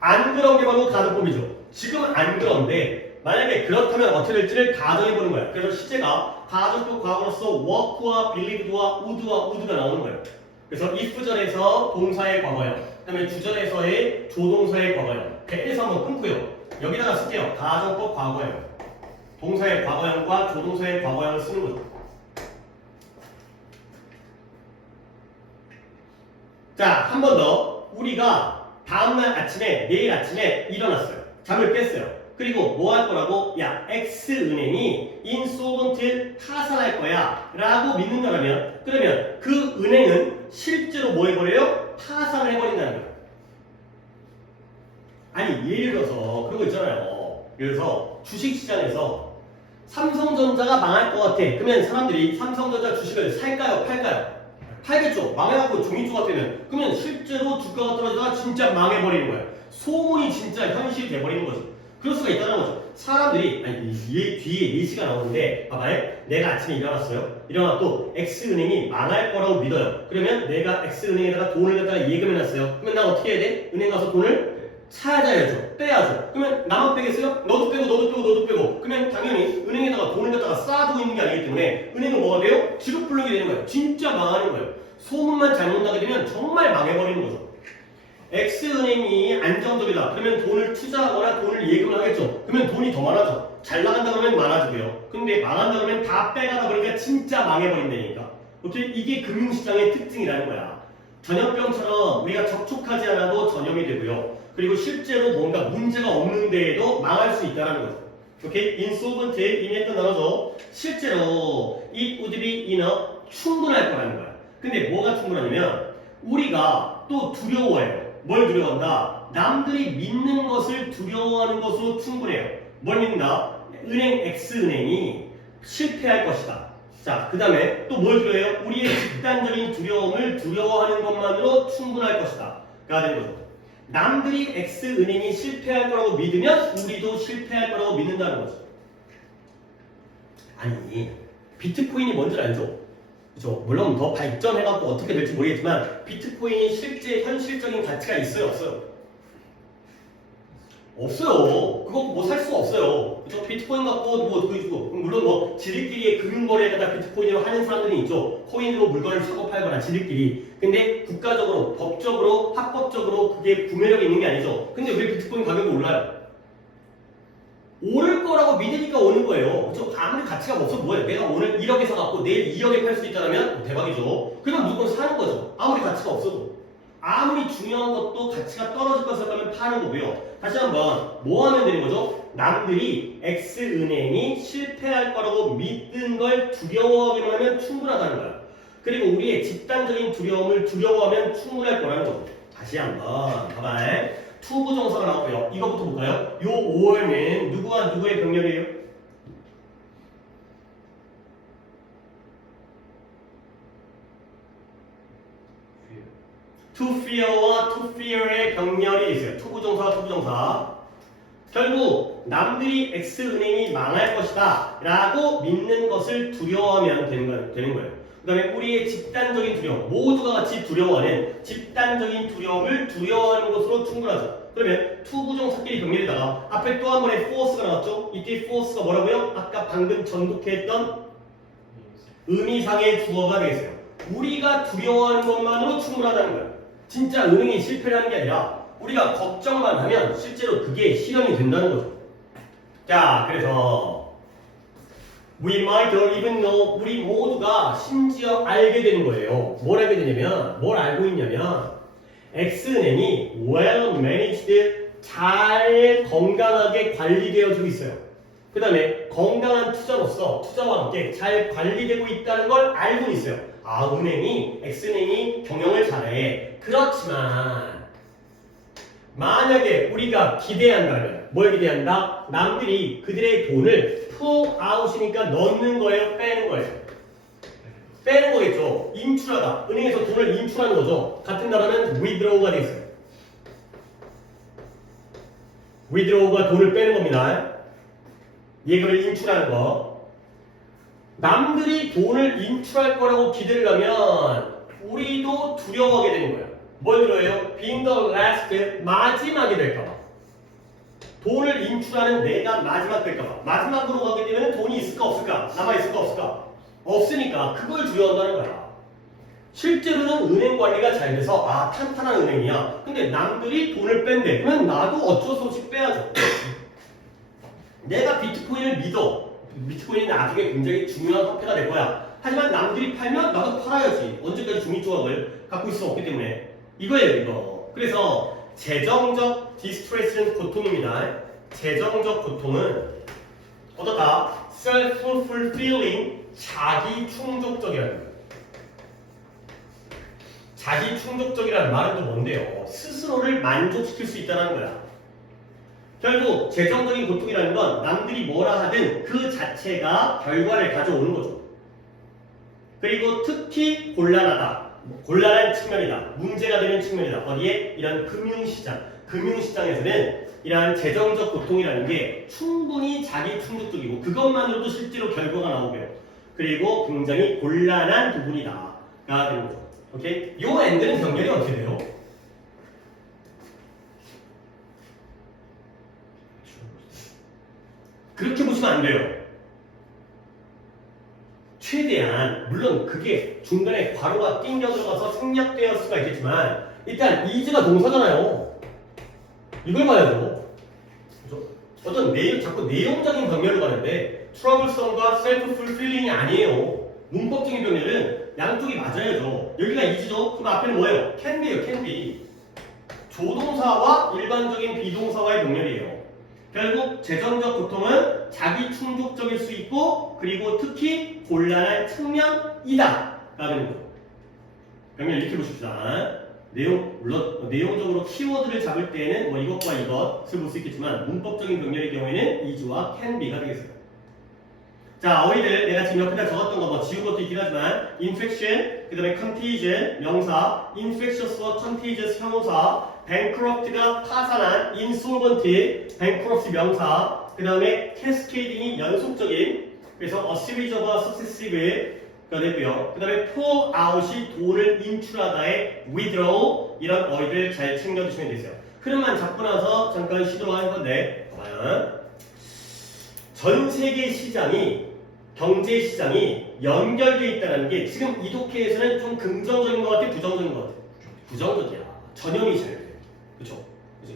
안 그런 게 바로 가정법이죠. 지금은 안 그런데 만약에 그렇다면 어떻게 될지를 가정해보는 거예요. 그래서 시제가 가정법 과거로서 work와 believed와 would가 나오는 거예요. 그래서 if절에서 동사의 과거형, 그 다음에 주절에서의 조동사의 과거형. 배에서 한번 끊고요. 여기다가 쓸게요. 가정법 과거형. 동사의 과거형과 조동사의 과거형을 쓰는 거죠. 자, 한 번 더. 우리가 다음날 아침에, 내일 아침에 일어났어요. 잠을 깼어요. 그리고 뭐 할 거라고? 야, X은행이 인솔번트 타산할 거야 라고 믿는다면 그러면 그 은행은 실제로 뭐 해버려요? 타산을 해버린다는 거예요. 아니 예를 들어서 그런 거 있잖아요. 그래서 주식시장에서 삼성전자가 망할 것 같아. 그러면 사람들이 삼성전자 주식을 살까요? 팔까요? 팔겠죠. 망해갖고 종이조각 되면 그러면 실제로 주가가 떨어지다가 진짜 망해버리는 거예요. 소문이 진짜 현실이 돼버리는 거죠. 그럴 수가 있다는 거죠. 사람들이 아니 뒤에 예시가 나오는데 봐봐요. 내가 아침에 일어났어요. 일어나 또 X은행이 망할 거라고 믿어요. 그러면 내가 X은행에다가 돈을 갖다가 예금해놨어요. 그러면 나 어떻게 해야 돼? 은행 가서 돈을 찾아야죠. 빼야죠. 그러면 나만 빼겠어요? 너도 빼고 너도 빼고 너도 빼고 그러면 당연히 은행에다가 돈을 갖다가 쌓아두고 있는 게 아니기 때문에 은행은 뭐가 돼요? 지급불능이 되는 거예요. 진짜 망하는 거예요. 소문만 잘못 나게 되면 정말 망해버리는 거죠. X은행이 안정적이다. 그러면 돈을 투자하거나 돈을 예금을 하겠죠. 그러면 돈이 더 많아져. 잘 나간다 그러면 많아지고요. 근데 망한다 그러면 다 빼가다 그러니까 진짜 망해버린다니까. 오케이? 이게 금융시장의 특징이라는 거야. 전염병처럼 우리가 접촉하지 않아도 전염이 되고요. 그리고 실제로 뭔가 문제가 없는 데에도 망할 수 있다는 거죠. 오케이? insolvent에 이미 했던 단어죠. 실제로 it would be enough 충분할 거라는 거야. 근데 뭐가 충분하냐면 우리가 또 두려워해요. 뭘 두려워한다? 남들이 믿는 것을 두려워하는 것으로 충분해요. 뭘 믿는다? 은행 X은행이 실패할 것이다. 자, 그 다음에 또 뭘 두려워해요? 우리의 집단적인 두려움을 두려워하는 것만으로 충분할 것이다. 가 되는 거죠. 남들이 X은행이 실패할 거라고 믿으면 우리도 실패할 거라고 믿는다는 거죠. 아니, 비트코인이 뭔지 알죠? 그죠? 물론 더 발전해갖고 어떻게 될지 모르겠지만 비트코인이 실제 현실적인 가치가 있어요, 없어요? 없어요. 그거 뭐 살 수가 없어요. 그죠? 비트코인 갖고 뭐 어떻게 주고 물론 뭐 지들끼리의 금융거래에다가 비트코인으로 하는 사람들이 있죠. 코인으로 물건을 사고 팔거나 지들끼리. 근데 국가적으로, 법적으로, 합법적으로 그게 구매력이 있는 게 아니죠. 근데 왜 비트코인 가격이 올라요? 오를 거라고 믿으니까 오는 거예요. 그죠? 아무리 가치가 없어도 뭐예요? 내가 오늘 1억에 사갖고 내일 2억에 팔 수 있다면 대박이죠. 그럼 무조건 사는 거죠. 아무리 가치가 없어도. 아무리 중요한 것도 가치가 떨어질 것을 하면 파는 거고요. 다시 한번 뭐 하면 되는 거죠? 남들이 X은행이 실패할 거라고 믿는 걸 두려워하기만 하면 충분하다는 거야. 그리고 우리의 집단적인 두려움을 두려워하면 충분할 거라는 거죠. 다시 한번 봐봐요. 투부정사가 나왔고요. 이거부터 볼까요? 요 5월은 누구와 누구의 병렬이에요? to fear와 to fear의 병렬이 있어요. 투부정사와 투부정사. 결국 남들이 X은행이 망할 것이다 라고 믿는 것을 두려워하면 되는 거예요. 그 다음에 우리의 집단적인 두려움, 모두가 같이 두려워하는 집단적인 두려움을 두려워하는 것으로 충분하죠. 그러면 투부정사끼리 병렬에다가 앞에 또 한 번의 force가 나왔죠. 이때 force가 뭐라고요? 아까 방금 전독했던 의미상의 주어가 되겠어요. 우리가 두려워하는 것만으로 충분하다는 거예요. 진짜 은행이 실패를 하는 게 아니라 우리가 걱정만 하면 실제로 그게 실현이 된다는 거죠. 자, 그래서 we might even know, 우리 모두가 심지어 알게 되는 거예요. 뭘 알게 되냐면, 뭘 알고 있냐면 X은행이 well managed, 잘 건강하게 관리되어지고 있어요. 그 다음에 건강한 투자로서 투자와 함께 잘 관리되고 있다는 걸 알고 있어요. 아, X은행이 경영을 잘해. 그렇지만 만약에 우리가 기대한다면 뭘 기대한다? 남들이 그들의 돈을 pull out이니까 넣는 거예요? 빼는 거예요? 빼는 거겠죠. 인출하다. 은행에서 돈을 인출하는 거죠. 같은 나라는 withdraw가 돼 있어요. withdraw가 돈을 빼는 겁니다. 예금을 인출하는 거. 남들이 돈을 인출할 거라고 기대를 하면 우리도 두려워하게 되는 거예요. 뭘 두려워해요? being the last, 마지막이 될까봐. 돈을 인출하는 내가 마지막 될까봐. 마지막으로 가게 되면 돈이 있을까 없을까? 남아있을까 없을까? 없으니까 그걸 두려워한다는 거야. 실제로는 은행 관리가 잘 돼서 아, 탄탄한 은행이야. 근데 남들이 돈을 뺀대. 그러면 나도 어쩔 수 없이 빼야죠. 내가 비트코인을 믿어. 비트코인이 나중에 굉장히 중요한 화폐가 될 거야. 하지만 남들이 팔면 나도 팔아야지. 언제까지 중립조합을 갖고 있을 수 없기 때문에. 이거예요, 이거. 그래서 재정적 디스트레스는 고통입니다. 재정적 고통은 어떻다? self-fulfilling, 자기 충족적이라는 거예요. 자기 충족적이라는 말은 또 뭔데요? 스스로를 만족시킬 수 있다는 거야. 결국 재정적인 고통이라는 건 남들이 뭐라 하든 그 자체가 결과를 가져오는 거죠. 그리고 특히 곤란하다. 곤란한 측면이다. 문제가 되는 측면이다. 어디에? 이런 금융시장. 금융시장에서는 이러한 재정적 고통이라는 게 충분히 자기 충족적이고 그것만으로도 실제로 결과가 나오고요. 그리고 굉장히 곤란한 부분이다. 가 되는 거죠. 오케이? 요 엔드는 경렬이 어떻게 돼요? 그렇게 보시면 안 돼요. 최대한 물론 그게 중간에 괄호가 띵겨 들어가서 생략되었을 수가 있겠지만 일단 이즈가 동사잖아요. 이걸 봐야죠. 그렇죠? 어떤 자꾸 내용적인 병렬로 가는데 troublesome과 self-fulfilling이 아니에요. 문법적인 병렬은 양쪽이 맞아야죠. 여기가 이즈죠? 그럼 앞에는 뭐예요? can be예요. can be. 조동사와 일반적인 비동사와의 병렬이에요. 결국 재정적 고통은 자기 충족적일 수 있고 그리고 특히 곤란한 측면이다 라는 거죠. 병렬 이렇게 보십시다. 물론 내용적으로 키워드를 잡을 때에는 뭐 이것과 이것을 볼 수 있겠지만 문법적인 병렬의 경우에는 is와 can be가 되겠습니다. 자, 어휘들 내가 지금 옆에다 적었던 거 뭐 지운 것도 있긴 하지만 infection, 그 다음에 contagion 명사, infectious와 contagious 형용사, bankrupt가 파산한, insolvent, bankruptcy 명사, 그 다음에 cascading이 연속적인, 그래서 a series of successive가 되고요. 그 다음에 pour out이 돈을 인출하다의 withdraw, 이런 어휘들 잘 챙겨주시면 되세요. 흐름만 잡고 나서 잠깐 시도할 건데, 과연 전 세계 시장이, 경제 시장이 연결되어 있다는 게 지금 이 독해에서는 좀 긍정적인 것 같아, 부정적인 것 같아? 부정적이야. 전염이 잘 돼. 그쵸?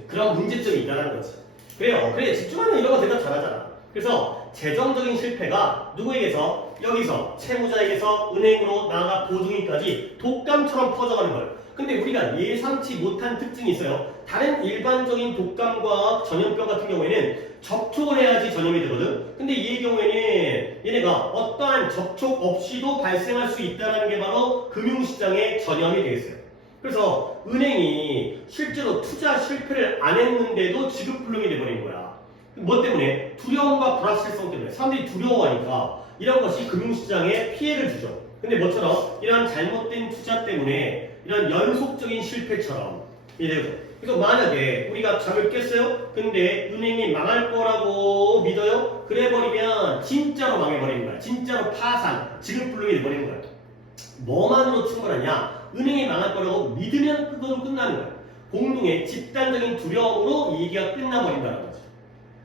그런 문제점이 있다는 거지. 그래요. 그래, 집중하면 이런 거 대답 잘하잖아. 그래서 재정적인 실패가 누구에게서? 여기서 채무자에게서 은행으로 나아가 보증인까지 독감처럼 퍼져가는 거예요. 근데 우리가 예상치 못한 특징이 있어요. 다른 일반적인 독감과 전염병 같은 경우에는 접촉을 해야지 전염이 되거든. 근데 이 경우에는 얘네가 어떠한 접촉 없이도 발생할 수 있다는 게 바로 금융시장의 전염이 되겠어요. 그래서 은행이 실제로 투자 실패를 안 했는데도 지급불능이 돼버린 거야. 뭐 때문에? 두려움과 불확실성 때문에. 사람들이 두려워하니까 이런 것이 금융시장에 피해를 주죠. 근데 뭐처럼 이런 잘못된 투자 때문에 이런 연속적인 실패처럼 이래요. 그래서 만약에 우리가 잠을 깼어요? 근데 은행이 망할 거라고 믿어요? 그래버리면 진짜로 망해버리는 거야. 진짜로 파산, 지급불능이 돼버리는 거야. 뭐만으로 충분하냐? 은행이 망할 거라고 믿으면 그건 끝나는 거야. 공동의 집단적인 두려움으로 이 얘기가 끝나버린다는 거죠.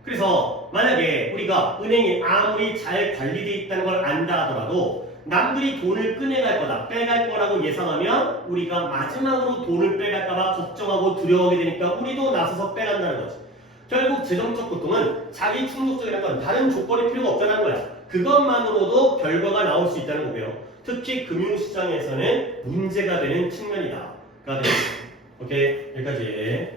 그래서 만약에 우리가 은행이 아무리 잘 관리되어 있다는 걸 안다 하더라도 남들이 돈을 꺼내갈 거다, 빼갈 거라고 예상하면 우리가 마지막으로 돈을 빼갈까봐 걱정하고 두려워하게 되니까 우리도 나서서 빼간다는 거지. 결국 재정적 고통은 자기 충족적이라는 건 다른 조건이 필요가 없다는 거야. 그것만으로도 결과가 나올 수 있다는 거고요. 특히 금융시장에서는 문제가 되는 측면이다. 오케이, 여기까지.